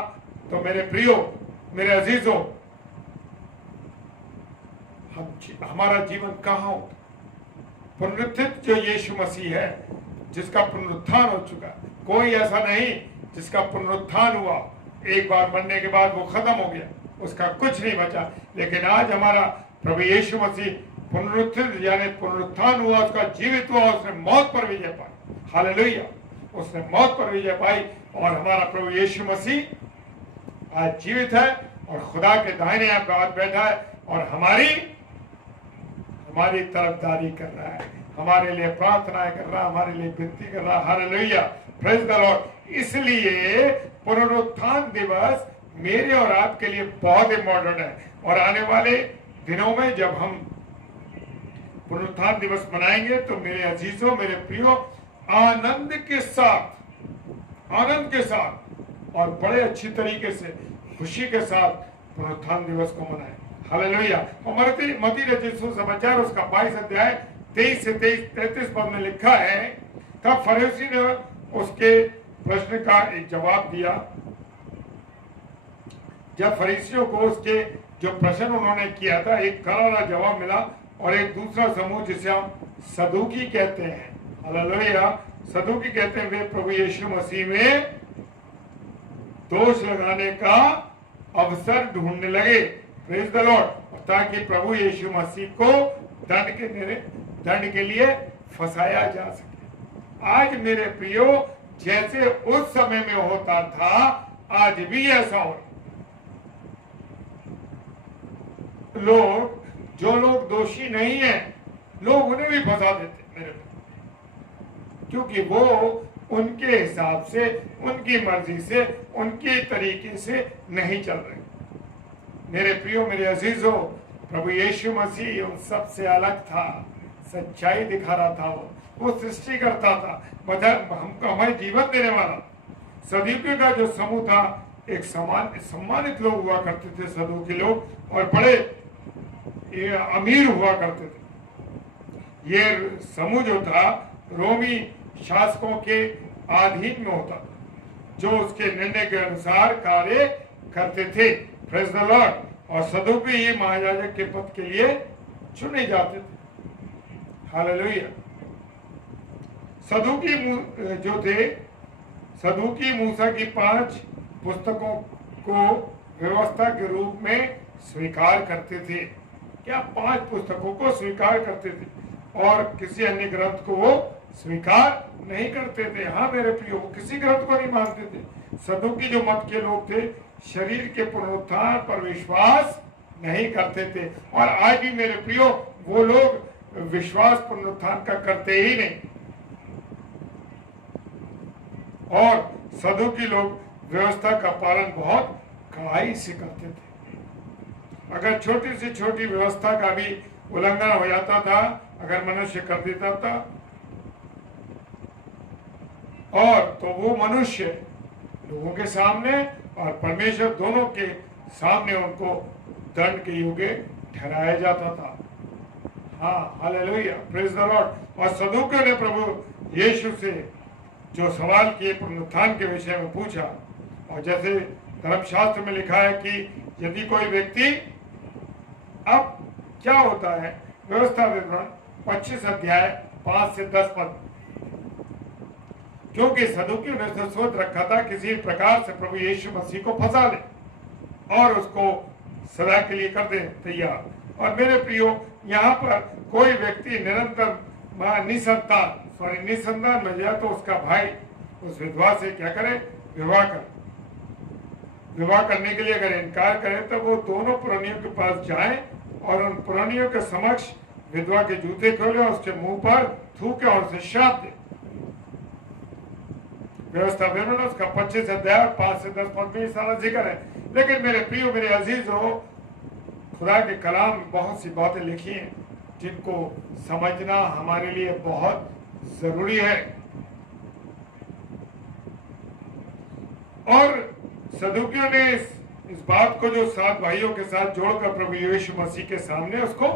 तो मेरे प्रियो, मेरे अजीजों, हमारा जीवन कहाँ हो? पुनरुत्थित जो यीशु मसीह है, जिसका पुनरुत्थान हो चुका, कोई ऐसा नहीं जिसका पुनरुत्थान हुआ एक बार मरने के बाद वो खत्म हो गया, उसका कुछ नहीं बचा। लेकिन आज हमारा प्रभु यीशु मसीह पुनरुत्थित यानी पुनरुत्थान हुआ, उसका जीवित हुआ, उसने मौत पर विजय पाई। हालेलुया, उसने मौत पर विजय पाई और हमारा प्रभु यीशु मसीह आज जीवित है और खुदा के दाहिने हाथ बैठा है और हमारी तरफदारी कर रहा है, हमारे लिए प्रार्थनाएं कर रहा है, हमारे लिए विनती कर रहा है। Hallelujah, praise the Lord. इसलिए पुनरुत्थान दिवस मेरे और आपके लिए बहुत इम्पोर्टेंट है और आने वाले दिनों में जब हम पुनरुत्थान दिवस मनाएंगे तो मेरे अजीजों, मेरे प्रियो, आनंद के साथ और बड़े अच्छी तरीके से खुशी के साथ पुनरुत्थान दिवस को मनाएं। हालेलुया। और मत्ती रचित सुसमाचार उसका 22 अध्याय 23 से 33 पद में लिखा है, तब फरीसी ने उसके प्रश्न का एक जवाब दिया। जब फरीसियों को उसके जो प्रश्न उन्होंने किया था, एक करारा जवाब मिला और एक दूसरा समूह जिसे हम सदूकी कहते हैं, हालेलुया, सदूकी कहते हैं, वे प्रभु यीशु मसीह में दोष लगाने का अवसर ढूंढने लगे, प्रेज द लॉर्ड, ताकि प्रभु यीशु मसीह को दंड के लिए फंसाया जा सके। आज मेरे प्रियो, जैसे उस समय में होता था आज भी ऐसा हो। जो लोग दोषी नहीं है, लोग उन्हें भी फंसा देते मेरे प्रियो, क्योंकि वो उनके हिसाब से, उनकी मर्जी से, उनके तरीके से नहीं चल रहे। मेरे प्रियो, मेरे अजीजों, प्रभु यीशु मसीह उन सब से अलग था, सच्चाई दिखा रहा था। वो सृष्टि करता था, हमको हमें जीवन देने वाला। सदूकियों का जो समूह था, एक सम्मानित लोग हुआ करते थे सदूकी लोग, और बड़े अमीर हुआ करते थे। ये समूह जो था रोमी शासकों के अधीन में होता था, जो उसके निर्णय के अनुसार कार्य करते थे, प्रेज द लॉर्ड। और सदूकी ये महायाजक के पद के लिए चुने जाते थे। हालेलुया। सदूकी जो थे, सदूकी मूसा की 5 पुस्तकों को व्यवस्था के रूप में स्वीकार करते थे। क्या 5 पुस्तकों को स्वीकार करते थे और किसी अन्य ग्रंथ को वो स्वीकार नहीं करते थे। हाँ मेरे प्रियो, किसी ग्रंथ को नहीं मानते थे। सदूकी जो मत के लोग थे, शरीर के पुनरुत्थान पर विश्वास नहीं करते थे, और आज भी मेरे प्रियो वो लोग विश्वास पुनरुत्थान का करते ही नहीं। और सदूकी लोग व्यवस्था का पालन बहुत कड़ाई से करते थे। अगर छोटी से छोटी व्यवस्था का भी उल्लंघन हो जाता था, अगर मनुष्य कर देता था, और तो वो मनुष्य लोगों के सामने और परमेश्वर दोनों के सामने उनको दंड के योग्य ठहराया जाता था। हाँ, हालेलुया, प्रेज द लॉर्ड। और सदूकियों ने प्रभु यीशु से जो सवाल किए पुनरुत्थान के विषय में पूछा, और जैसे धर्मशास्त्र में लिखा है कि यदि कोई व्यक्ति, अब क्या होता है, व्यवस्था विवरण 25 अध्याय 5 से 10 पद, क्योंकि सदूकियों ने सोच रखा था किसी प्रकार से प्रभु यीशु मसीह को फंसा ले और उसको सदा के लिए कर दे तैयार। और मेरे प्रियो, यहाँ पर कोई व्यक्ति निरंतर निसंतान में जाए तो उसका भाई उस विधवा से क्या करे, विवाह करने के लिए अगर इनकार करे तो वो दोनों पुरानियों के पास जाए और उन पुरानियों के समक्ष विधवा के जूते खोले और उसके मुंह पर थूके और उसे शाप दे। व्यवस्था विवरण उसका 25 अध्याय 5 से 10 पद में सारा जिक्र है। लेकिन मेरे प्रियो, मेरे अजीजों, खुदा के कलाम में बहुत सी बातें लिखी हैं जिनको समझना हमारे लिए बहुत जरूरी है। और सदूकियों ने इस बात को जो 7 भाइयों के साथ जोड़कर प्रभु यीशु मसीह के सामने उसको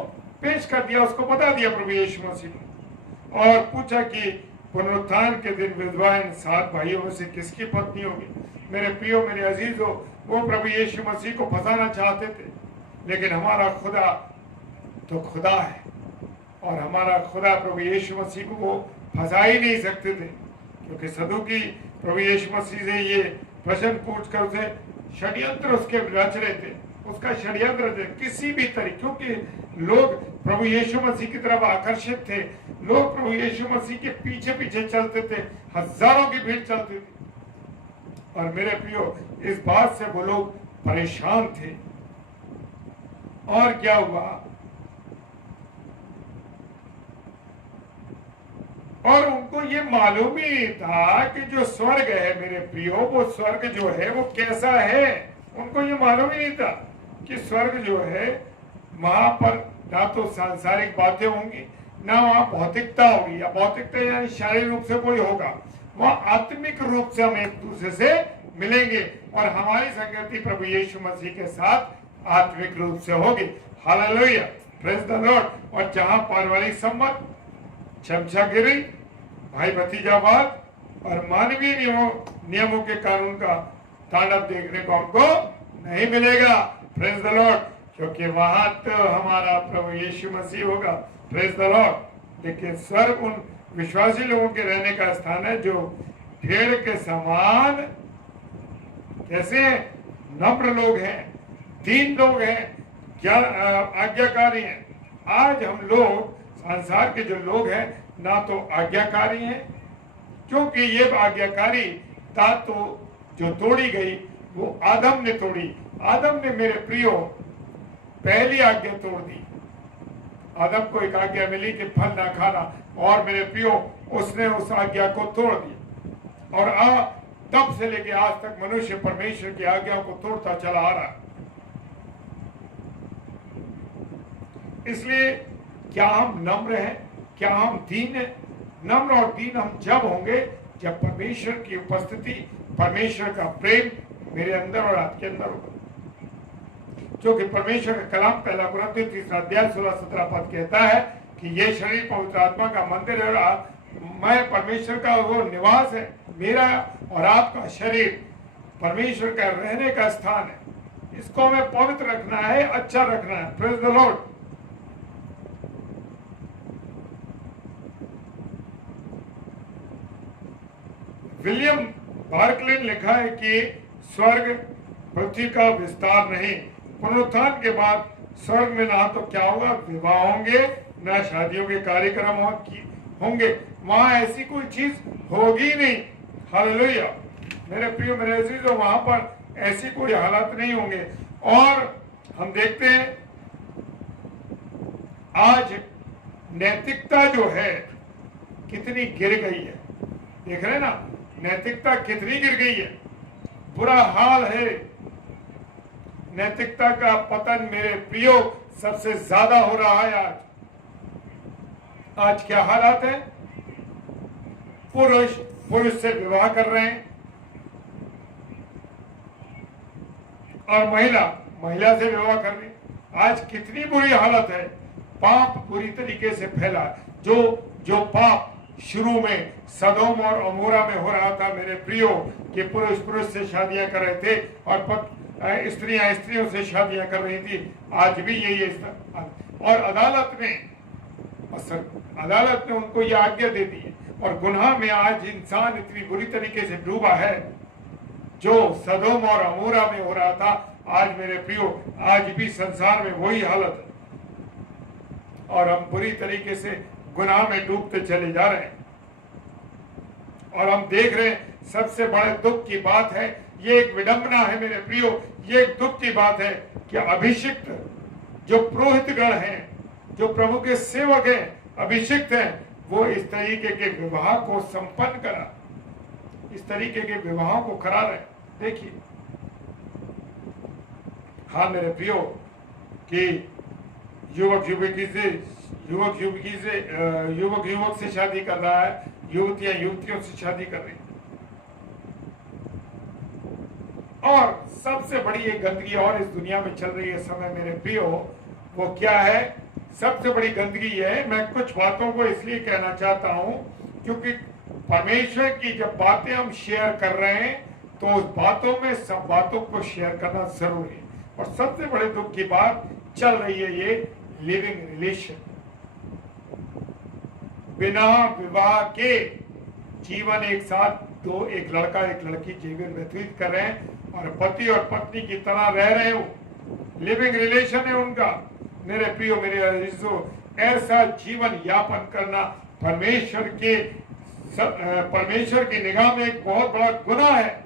पेश कर दिया, उसको बता दिया प्रभु यीशु मसीह को, और पूछा कि पुनरुत्थान के दिन विधवा इन 7 भाइयों में से किसकी पत्नी होगी? मेरे प्रियो, मेरे अजीजों, वो प्रभु यीशु मसीह को फंसाना चाहते थे, लेकिन हमारा खुदा तो खुदा है, और हमारा खुदा प्रभु यीशु मसीह को वो फंसा ही नहीं सकते थे, क्योंकि सदूकी प्रभु यीशु मसीह से ये प्रश्न पूछ कर उसे षड्यंत्र उसके रच रहे थे, उसका षड्यंत्र थे किसी भी तरीके, क्योंकि लोग प्रभु यीशु मसीह की तरफ आकर्षित थे, लोग प्रभु यीशु मसीह के पीछे पीछे चलते थे, हजारों की भीड़ चलती थी। और मेरे प्रियो, इस बात से वो लोग परेशान थे। और क्या हुआ? और उनको ये मालूम ही नहीं था कि जो स्वर्ग है मेरे प्रियो, वो स्वर्ग जो है वो कैसा है। उनको ये मालूम ही नहीं था कि स्वर्ग जो है वहां पर ना तो सांसारिक बातें होंगी, ना वहां भौतिकता होगी, या भौतिकता यानी शारीरिक रूप से कोई होगा, वहां आत्मिक रूप से हम एक दूसरे से मिलेंगे, और हमारी संगति प्रभु यीशु मसीह के साथ आत्मिक रूप से होगी। Hallelujah, praise the Lord. और जहां पारिवारिक संबंध, चमचागिरी, भाई भतीजावाद और मानवीय नियमों के कानून का तांडव देखने को हमको नहीं मिलेगा। प्रेज द लॉर्ड, क्योंकि वहां तो हमारा प्रभु यीशु मसीह होगा। Praise the Lord. लेकिन स्वर्ग उन विश्वासी लोगों के रहने का स्थान है जो भेड़ के समान कैसे हैं? नम्र लोग हैं, दीन लोग हैं, क्या आज्ञाकारी हैं। आज हम लोग संसार के जो लोग हैं ना तो आज्ञाकारी हैं, क्योंकि ये आज्ञाकारी था तो जो तोड़ी गई वो आदम ने तोड़ी। आदम ने मेरे प्रियो पहली आज्ञा तोड़ दी। आदम को एक आज्ञा मिली कि फल ना खाना, और मेरे प्रियो उसने उस आज्ञा को तोड़ दिया, और तब से लेके आज तक मनुष्य परमेश्वर की आज्ञा को तोड़ता चला आ रहा। इसलिए क्या हम नम्र हैं? क्या हम दीन हैं? नम्र और दीन हम जब होंगे जब परमेश्वर की उपस्थिति, परमेश्वर का प्रेम मेरे अंदर और आपके अंदर होगा। क्योंकि परमेश्वर का कलाम पहला कुरिन्थियों 3 अध्याय 16-17 पद कहता है कि ये शरीर पवित्र आत्मा का मंदिर है, और मैं परमेश्वर का वो निवास है। मेरा और आपका शरीर परमेश्वर का रहने का स्थान है। इसको हमें पवित्र रखना है, अच्छा रखना है। Praise the Lord. William Barclay ने लिखा है कि स्वर्ग पृथ्वी का विस्तार नहीं। पुनरुत्थान के बाद स्वर्ग में ना तो क्या होगा, विवाह होंगे, ना शादियों के कार्यक्रम होंगे, वहां ऐसी कोई चीज होगी नहीं। हालेलुया मेरे प्रियो, मेरे अजीजों, वहां पर ऐसी कोई हालात नहीं होंगे। और हम देखते हैं आज नैतिकता जो है कितनी गिर गई है। देख रहे हैं ना, नैतिकता कितनी गिर गई है, बुरा हाल है। नैतिकता का पतन मेरे प्रियो सबसे ज्यादा हो रहा है। आज क्या हालात है? पुरुष पुरुष से विवाह कर रहे हैं, और महिला महिला से विवाह कर रही है। आज कितनी बुरी हालत है। पाप बुरी तरीके से फैला। जो पाप शुरू में सदोम और अमोरा में हो रहा था मेरे प्रियो, कि पुरुष पुरुष से शादियां कर रहे थे और स्त्रियां स्त्रियों से शादियां कर रही थी, आज भी यही है। और अदालत ने उनको यह आज्ञा दे दी है। और गुनाह में आज इंसान इतनी बुरी तरीके से डूबा है। जो सदोम और अमोरा में हो रहा था, आज मेरे प्रियो आज भी संसार में वही हालत है, और हम बुरी तरीके से गुनाह में डूबते चले जा रहे हैं। और हम देख रहे हैं, सबसे बड़े दुख की बात है, ये एक विडंबना है मेरे प्रियो, ये एक दुख की बात है कि अभिषिक्त जो पुरोहितगण हैं, जो प्रभु के सेवक हैं, अभिषिक्त हैं, वो इस तरीके के विवाह को संपन्न करा, इस तरीके के विवाहों को करा रहे। देखिए, हाँ मेरे प्रियो, कि युवक युवक से शादी कर रहा है, युवतियां युवतियों से शादी कर रही। और सबसे बड़ी एक गंदगी और इस दुनिया में चल रही है समय मेरे प्रियो, वो क्या है? सबसे बड़ी गंदगी है। मैं कुछ बातों को इसलिए कहना चाहता हूं क्योंकि परमेश्वर की जब बातें हम शेयर कर रहे हैं तो उस बातों में सब बातों को शेयर करना जरूरी है। और सबसे बड़े दुख की बात चल रही है ये लिविंग रिलेशन, बिना विवाह के जीवन एक साथ दो, एक लड़का एक लड़की जीवन व्यतीत कर रहे हैं और पति और पत्नी की तरह रह रहे हो, लिविंग रिलेशन है उनका। मेरे प्रियो, मेरे अजीजों, ऐसा जीवन यापन करना परमेश्वर की निगाह में एक बहुत बड़ा गुनाह है,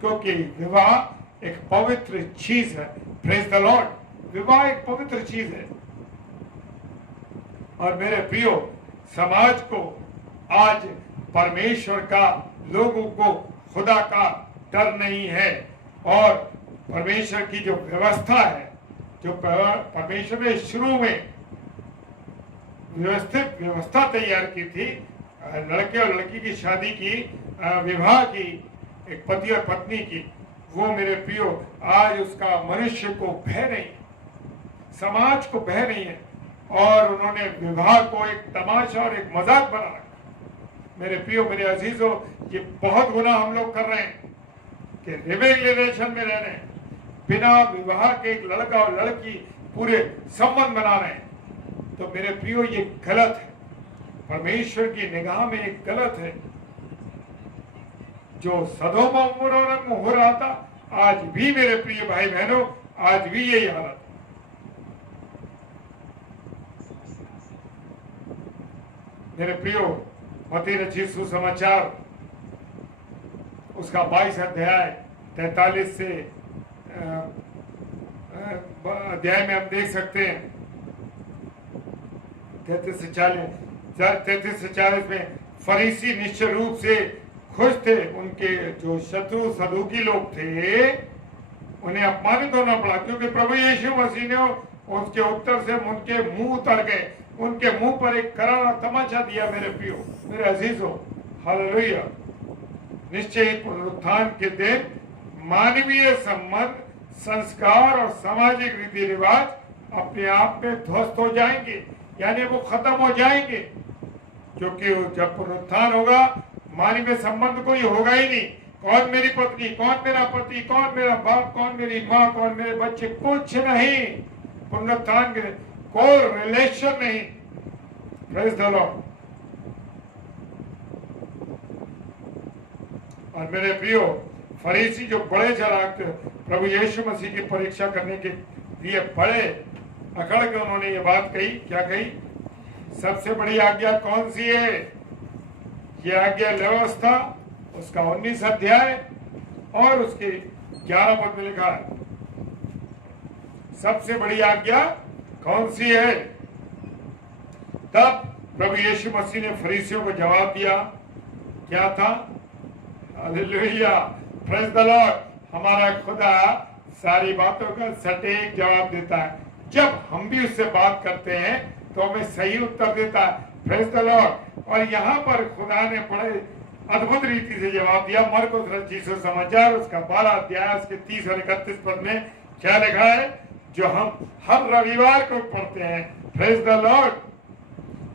क्योंकि विवाह एक पवित्र चीज है। प्रेज द लॉर्ड, विवाह एक पवित्र चीज है। और मेरे प्रियो, समाज को आज परमेश्वर का, लोगों को खुदा का डर नहीं है। और परमेश्वर की जो व्यवस्था है, जो परमेश्वर ने शुरू में व्यवस्थित व्यवस्था तैयार की थी, लड़के और लड़की की शादी की, विवाह की, एक पति और पत्नी की, वो मेरे प्रियो आज उसका मनुष्य को भय नहीं, समाज को भय नहीं है। और उन्होंने विवाह को एक तमाशा और एक मजाक बना रखा। मेरे प्रियो, मेरे अजीजों, ये बहुत गुनाह हम लोग कर रहे हैं कि लिविंग रिलेशन में रह रहे हैं, बिना विवाह के एक लड़का और लड़की पूरे संबंध बना रहे हैं। तो मेरे प्रियो, ये गलत है, परमेश्वर की निगाह में एक गलत है। जो सदोम और अमोरा में हो रहा था, आज भी मेरे प्रिय भाई बहनों, आज भी यही हालत है। मेरे प्रियो, मत्ती रचित सुसमाचार उसका 22 अध्याय 43 से अध्याय में हम देख सकते हैं 33 से 40 में फरीसी निश्चय रूप से खुश थे। उनके जो शत्रु सदूकी लोग थे, उन्हें अपमानित होना पड़ा, क्योंकि प्रभु यीशु मसीह ने उसके उत्तर से उनके मुंह उतर गए, उनके मुंह पर एक करारा तमाचा दिया। मेरे प्रियो, मेरे अजीजों, हालेलुया। निश्चय ही पुनरुत्थान के दिन मानवीय संबंध, संस्कार और सामाजिक रीति रिवाज अपने आप में ध्वस्त हो जाएंगे, यानी वो खत्म हो जाएंगे। क्योंकि जब पुनरुत्थान होगा, मानवीय संबंध कोई होगा ही नहीं। कौन मेरी पत्नी, कौन मेरा पति, कौन मेरा बाप, कौन मेरी माँ, कौन मेरे बच्चे, कुछ नहीं। पुनरुत्थान के कोई रिलेशन नहीं। Praise the Lord. और मेरे प्रियो, फरीसी जो बड़े चालाक थे, प्रभु यीशु मसीह की परीक्षा करने के लिए बड़े अकड़ के उन्होंने ये बात कही। क्या कही? सबसे बड़ी आज्ञा कौन सी है? ये आज्ञा व्यवस्था, उसका 19 अध्याय और उसके 11 पद में लिखा है। सबसे बड़ी आज्ञा कौन सी है? तब प्रभु यीशु मसीह ने फरीसियों को जवाब दिया। क्या था? Hallelujah, praise the Lord. हमारा खुदा सारी बातों का सटीक जवाब देता है। जब हम भी उससे बात करते हैं तो हमें सही उत्तर देता है। Praise the Lord. और यहाँ पर खुदा ने बड़े अद्भुत रीति से जवाब दिया। मरकुस रचित सुसमाचार उसका 12 अध्याय उसके 30 और 31 पद में क्या लिखा है, जो हम हर रविवार को पढ़ते हैं। Praise the Lord.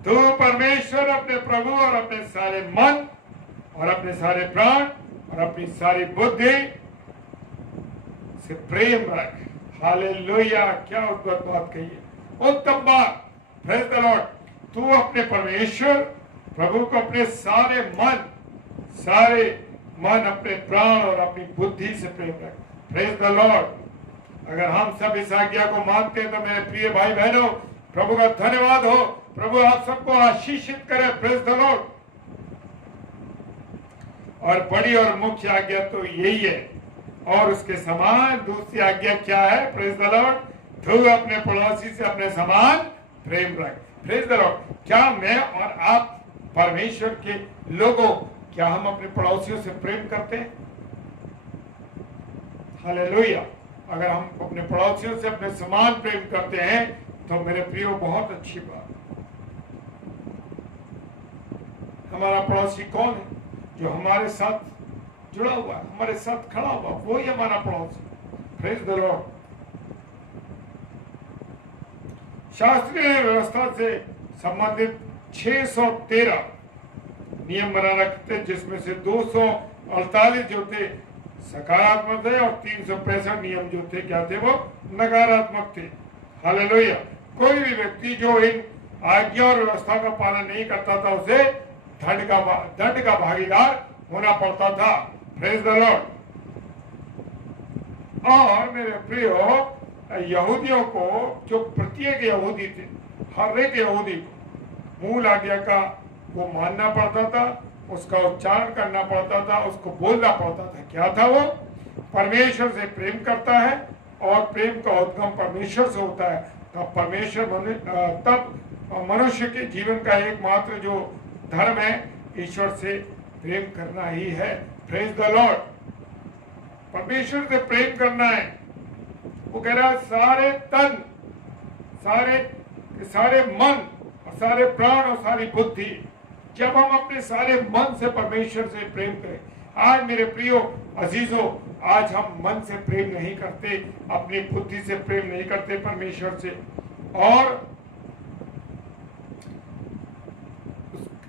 तू परमेश्वर अपने प्रभु और अपने सारे मन और अपने सारे प्राण और अपनी सारी बुद्धि से प्रेम रख। हालेलुया, क्या उद्भुत बात कही है, उत्तम बात। Praise the Lord. तू अपने परमेश्वर प्रभु को अपने सारे मन अपने प्राण और अपनी बुद्धि से प्रेम रख। Praise the Lord. अगर हम सब इस आज्ञा को मानते हैं तो मेरे प्रिय भाई बहनों, प्रभु का धन्यवाद हो। प्रभु आप सबको आशीषित करे। Praise the Lord. और बड़ी और मुख्य आज्ञा तो यही है। और उसके समान दूसरी आज्ञा क्या है? Praise the Lord. तू अपने पड़ोसी से अपने समान प्रेम रख। Praise the Lord. क्या मैं और आप परमेश्वर के लोगों, क्या हम अपने पड़ोसियों से प्रेम करते हैं? हालेलुया। अगर हम अपने पड़ोसियों से अपने समान प्रेम करते हैं तो मेरे प्रियो बहुत अच्छी बात। हमारा पड़ोसी कौन है? जो हमारे साथ जुड़ा हुआ है, हमारे साथ खड़ा हुआ, वो ही हमारा पड़ोसी। Praise the Lord. शास्त्रीय व्यवस्था से संबंधित 613 नियम बना रखते जिसमें से 248 जो थे सकारात्मक थे और 365 नियम जो थे क्या थे वो नकारात्मक थे। हालेलुया। कोई भी व्यक्ति जो इन आज्ञा और व्यवस्था का पालन नहीं करता था उसे दंड का भागीदार होना पड़ता था। Praise the Lord. और मेरे प्रियो, यहूदियों को, जो प्रत्येक यहूदी थे, हर एक यहूदी को मूल आज्ञा का वो मानना पड़ता था, उसका उच्चारण करना पड़ता था, उसको बोलना पड़ता था। क्या था वो? परमेश्वर से प्रेम करता है और प्रेम का उद्गम परमेश्वर से होता है। तब मनुष्य के जीवन का एकमात्र जो धर्म है ईश्वर से प्रेम करना ही है। Praise the Lord. परमेश्वर से प्रेम करना है। वो कह रहा है सारे तन, सारे मन और सारे प्राण और सारी बुद्धि। जब हम अपने सारे मन से परमेश्वर से प्रेम करें। आज मेरे प्रियो अजीजों, आज हम मन से प्रेम नहीं करते, अपनी बुद्धि से प्रेम नहीं करते परमेश्वर से, और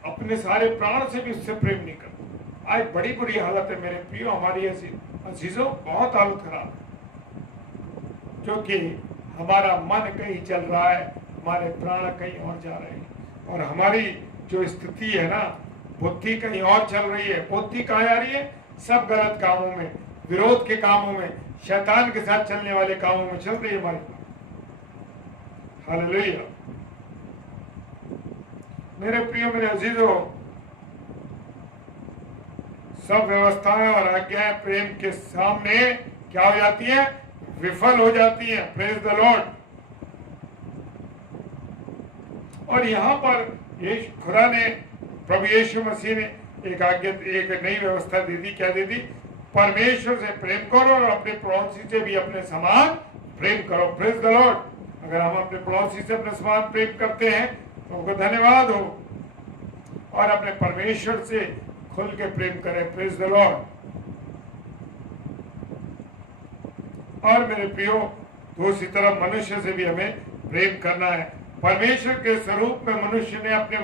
अपने सारे प्राण से भी उससे प्रेम नहीं करते। आज बड़ी बुरी हालत है मेरे प्रियो, हमारी ऐसी अजीजों, बहुत हालत खराब है, क्योंकि हमारा मन कहीं चल रहा है, हमारे प्राण कहीं और जा रहे हैं, और हमारी जो स्थिति है ना, बुद्धि कहीं और चल रही है। बुद्धि कहाँ जा रही है? सब गलत कामों में, विरोध के कामों में, शैतान के साथ चलने वाले कामों में चल रही है हमारी। हालेलुया। मेरे प्रियो, मेरे अजीजों, सब व्यवस्थाएं और आज्ञाएं प्रेम के सामने क्या हो जाती है? विफल हो जाती है। Praise the Lord. और यहाँ पर खुदा ने, प्रभु यीशु मसीह ने एक नई व्यवस्था दे दी। क्या दे दी? परमेश्वर से प्रेम करो और अपने पड़ोसी से भी अपने समान प्रेम करो। Praise the Lord. अगर हम अपने पड़ोसी से अपने समान प्रेम करते हैं तो उनको धन्यवाद हो, और अपने परमेश्वर से खुल के प्रेम करें। Praise the Lord. और मेरे प्रियो, दूसरी तरफ मनुष्य से भी हमें प्रेम करना है। परमेश्वर के स्वरूप में मनुष्य ने अपने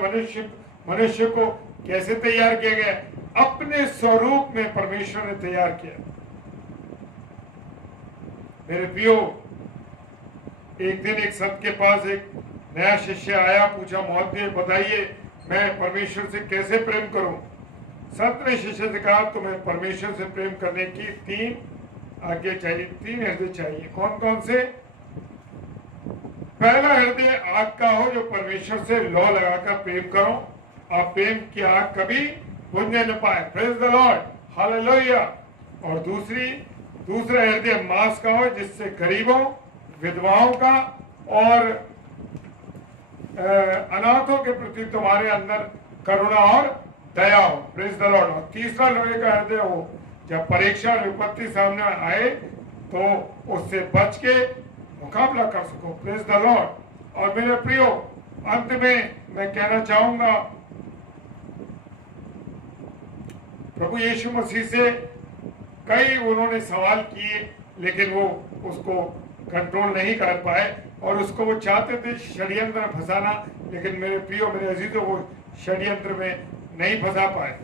मनुष्य को कैसे तैयार किया गया? अपने स्वरूप में परमेश्वर ने तैयार किया। मेरे प्रियो, एक दिन एक संत के पास एक नया शिष्य आया, पूछा, महोदय बताइए मैं परमेश्वर से कैसे प्रेम करूं? संत ने शिष्य से कहा, तुम्हें परमेश्वर से प्रेम करने की 3 आज्ञा चाहिए, 3 हृदय चाहिए। कौन कौन से? पहला हृदय आग का हो, जो परमेश्वर से लौ लगाकर प्रेम करो, और प्रेम की आग कभी बुझने न पाए। Praise the Lord. हालेलुया। और दूसरा हृदय मांस का हो, जिससे गरीबों, विधवाओं का और अनाथों के प्रति तुम्हारे अंदर करुणा और दया हो। Praise the Lord. और तीसरा लोहे का हृदय हो, जब परीक्षा और विपत्ति सामने आए तो उससे बच के मुकाबला कर सको। Praise the Lord. और मेरे प्रियो, अंत में मैं कहना चाहूंगा, प्रभु यीशु मसीह से कई उन्होंने सवाल किए, लेकिन वो उसको कंट्रोल नहीं कर पाए, और उसको वो चाहते थे षड्यंत्र में फंसाना, लेकिन मेरे प्रियो, मेरे अजीजों, वो षड्यंत्र में नहीं फंसा पाए।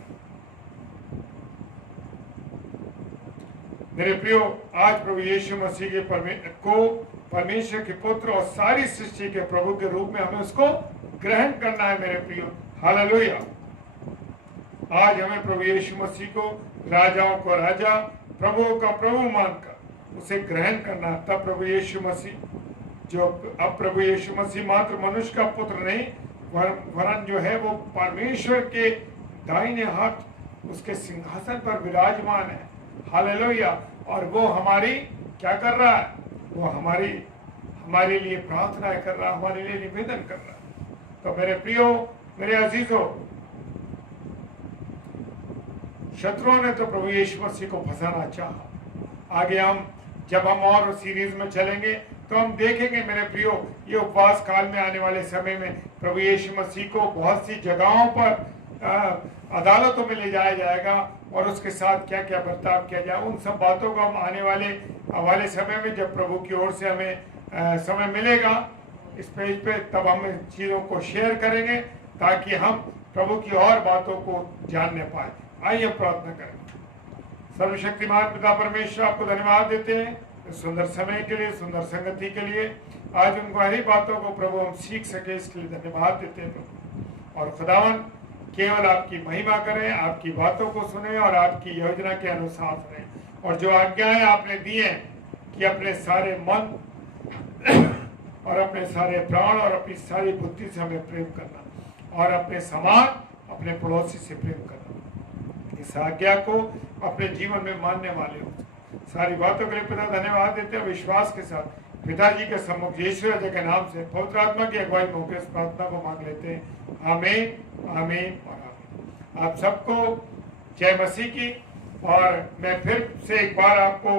मेरे प्रियो, आज प्रभु यीशु मसीह के परमेश्वर के पुत्र और सारी सृष्टि के प्रभु के रूप में हमें उसको ग्रहण करना है। मेरे प्रियो, हालेलुया। आज हमें प्रभु यीशु मसीह को, राजाओं को राजा, प्रभुओं का प्रभु मानकर उसे ग्रहण करना। तब प्रभु यीशु मसीह, जो अब प्रभु यीशु मसीह मात्र मनुष्य का पुत्र नहीं, वरन जो है वो परमेश्वर के दाहिने हाथ उसके सिंहासन पर विराजमान है। हालेलुया। और वो हमारी क्या कर रहा है? वो हमारे लिए प्रार्थना कर रहा है, हमारे लिए निवेदन कर रहा है। तो मेरे प्रियो, मेरे अजीजों, शत्रुओं ने तो प्रभु यीशु मसीह को फंसाना चाहा। आगे जब हम और सीरीज में चलेंगे तो हम देखेंगे मेरे प्रियो, ये उपवास काल में आने वाले समय में प्रभु यीशु मसीह को बहुत सी जगहों पर अदालतों में ले जाया जाएगा, और उसके साथ क्या क्या बर्ताव किया जाए, उन सब बातों को हम आने वाले समय में, जब प्रभु की ओर से हमें समय मिलेगा इस पेज पे, तब हम इन चीज़ों को शेयर करेंगे, ताकि हम प्रभु की और बातों को जानने पाए। आइए प्रार्थना करें। सर्वशक्तिमान पिता परमेश्वर, आपको धन्यवाद देते हैं इस सुंदर समय के लिए, सुंदर संगति के लिए। आज उनको हरी बातों को प्रभु हम सीख सके, इसके लिए धन्यवाद देते हैं प्रभु। और खुदावन केवल आपकी महिमा करें, आपकी बातों को सुने और आपकी योजना के अनुसार सुने। और जो आज्ञाएं आपने दी हैं कि अपने सारे मन और अपने सारे प्राण और अपनी सारी बुद्धि से हमें प्रेम करना और अपने समान अपने पड़ोसी से प्रेम करना, इस आज्ञा को अपने जीवन में मानने वाले हो। सारी बातों के लिए पिता धन्यवाद देते हैं। विश्वास के साथ पिताजी के सम्मुख यीशु राजा के नाम से पवित्र आत्मा की अगुवाई में होकर इस प्रार्थना को मांग लेते हैं। आमीन, आमीन और आमीन। आप सबको जय मसीह की। और मैं फिर से एक बार आपको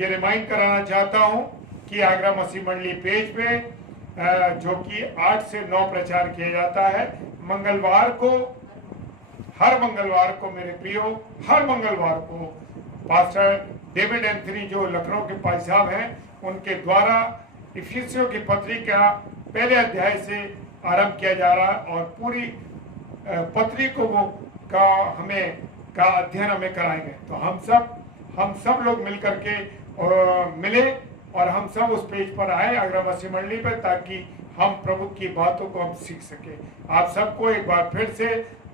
ये रिमाइंड कराना चाहता हूँ कि आगरा मसीह मंडली पेज पे जो कि 8 से 9 प्रचार किया जाता है मंगलवार को, हर मंगलवार को मेरे प्रियो, हर मंगलवार को पास्टर डेविड एंथनी जो लखनऊ के भाई साहब हैं उनके द्वारा इफिसियों की पत्री का पहले अध्याय से आरंभ किया जा रहा है और पूरी पत्री को वो का अध्ययन हमें कराएंगे। तो हम सब लोग मिलकर के मिले और हम सब उस पेज पर आए आगरा मसीह मंडली पर, ताकि हम प्रभु की बातों को हम सीख सके। आप सबको एक बार फिर से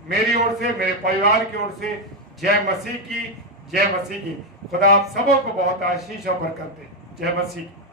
मेरी ओर से, मेरे परिवार की ओर से जय मसीह की, जय मसीह की। खुदा आप सबों को बहुत आशीष और बरकत दे। जय मसीह।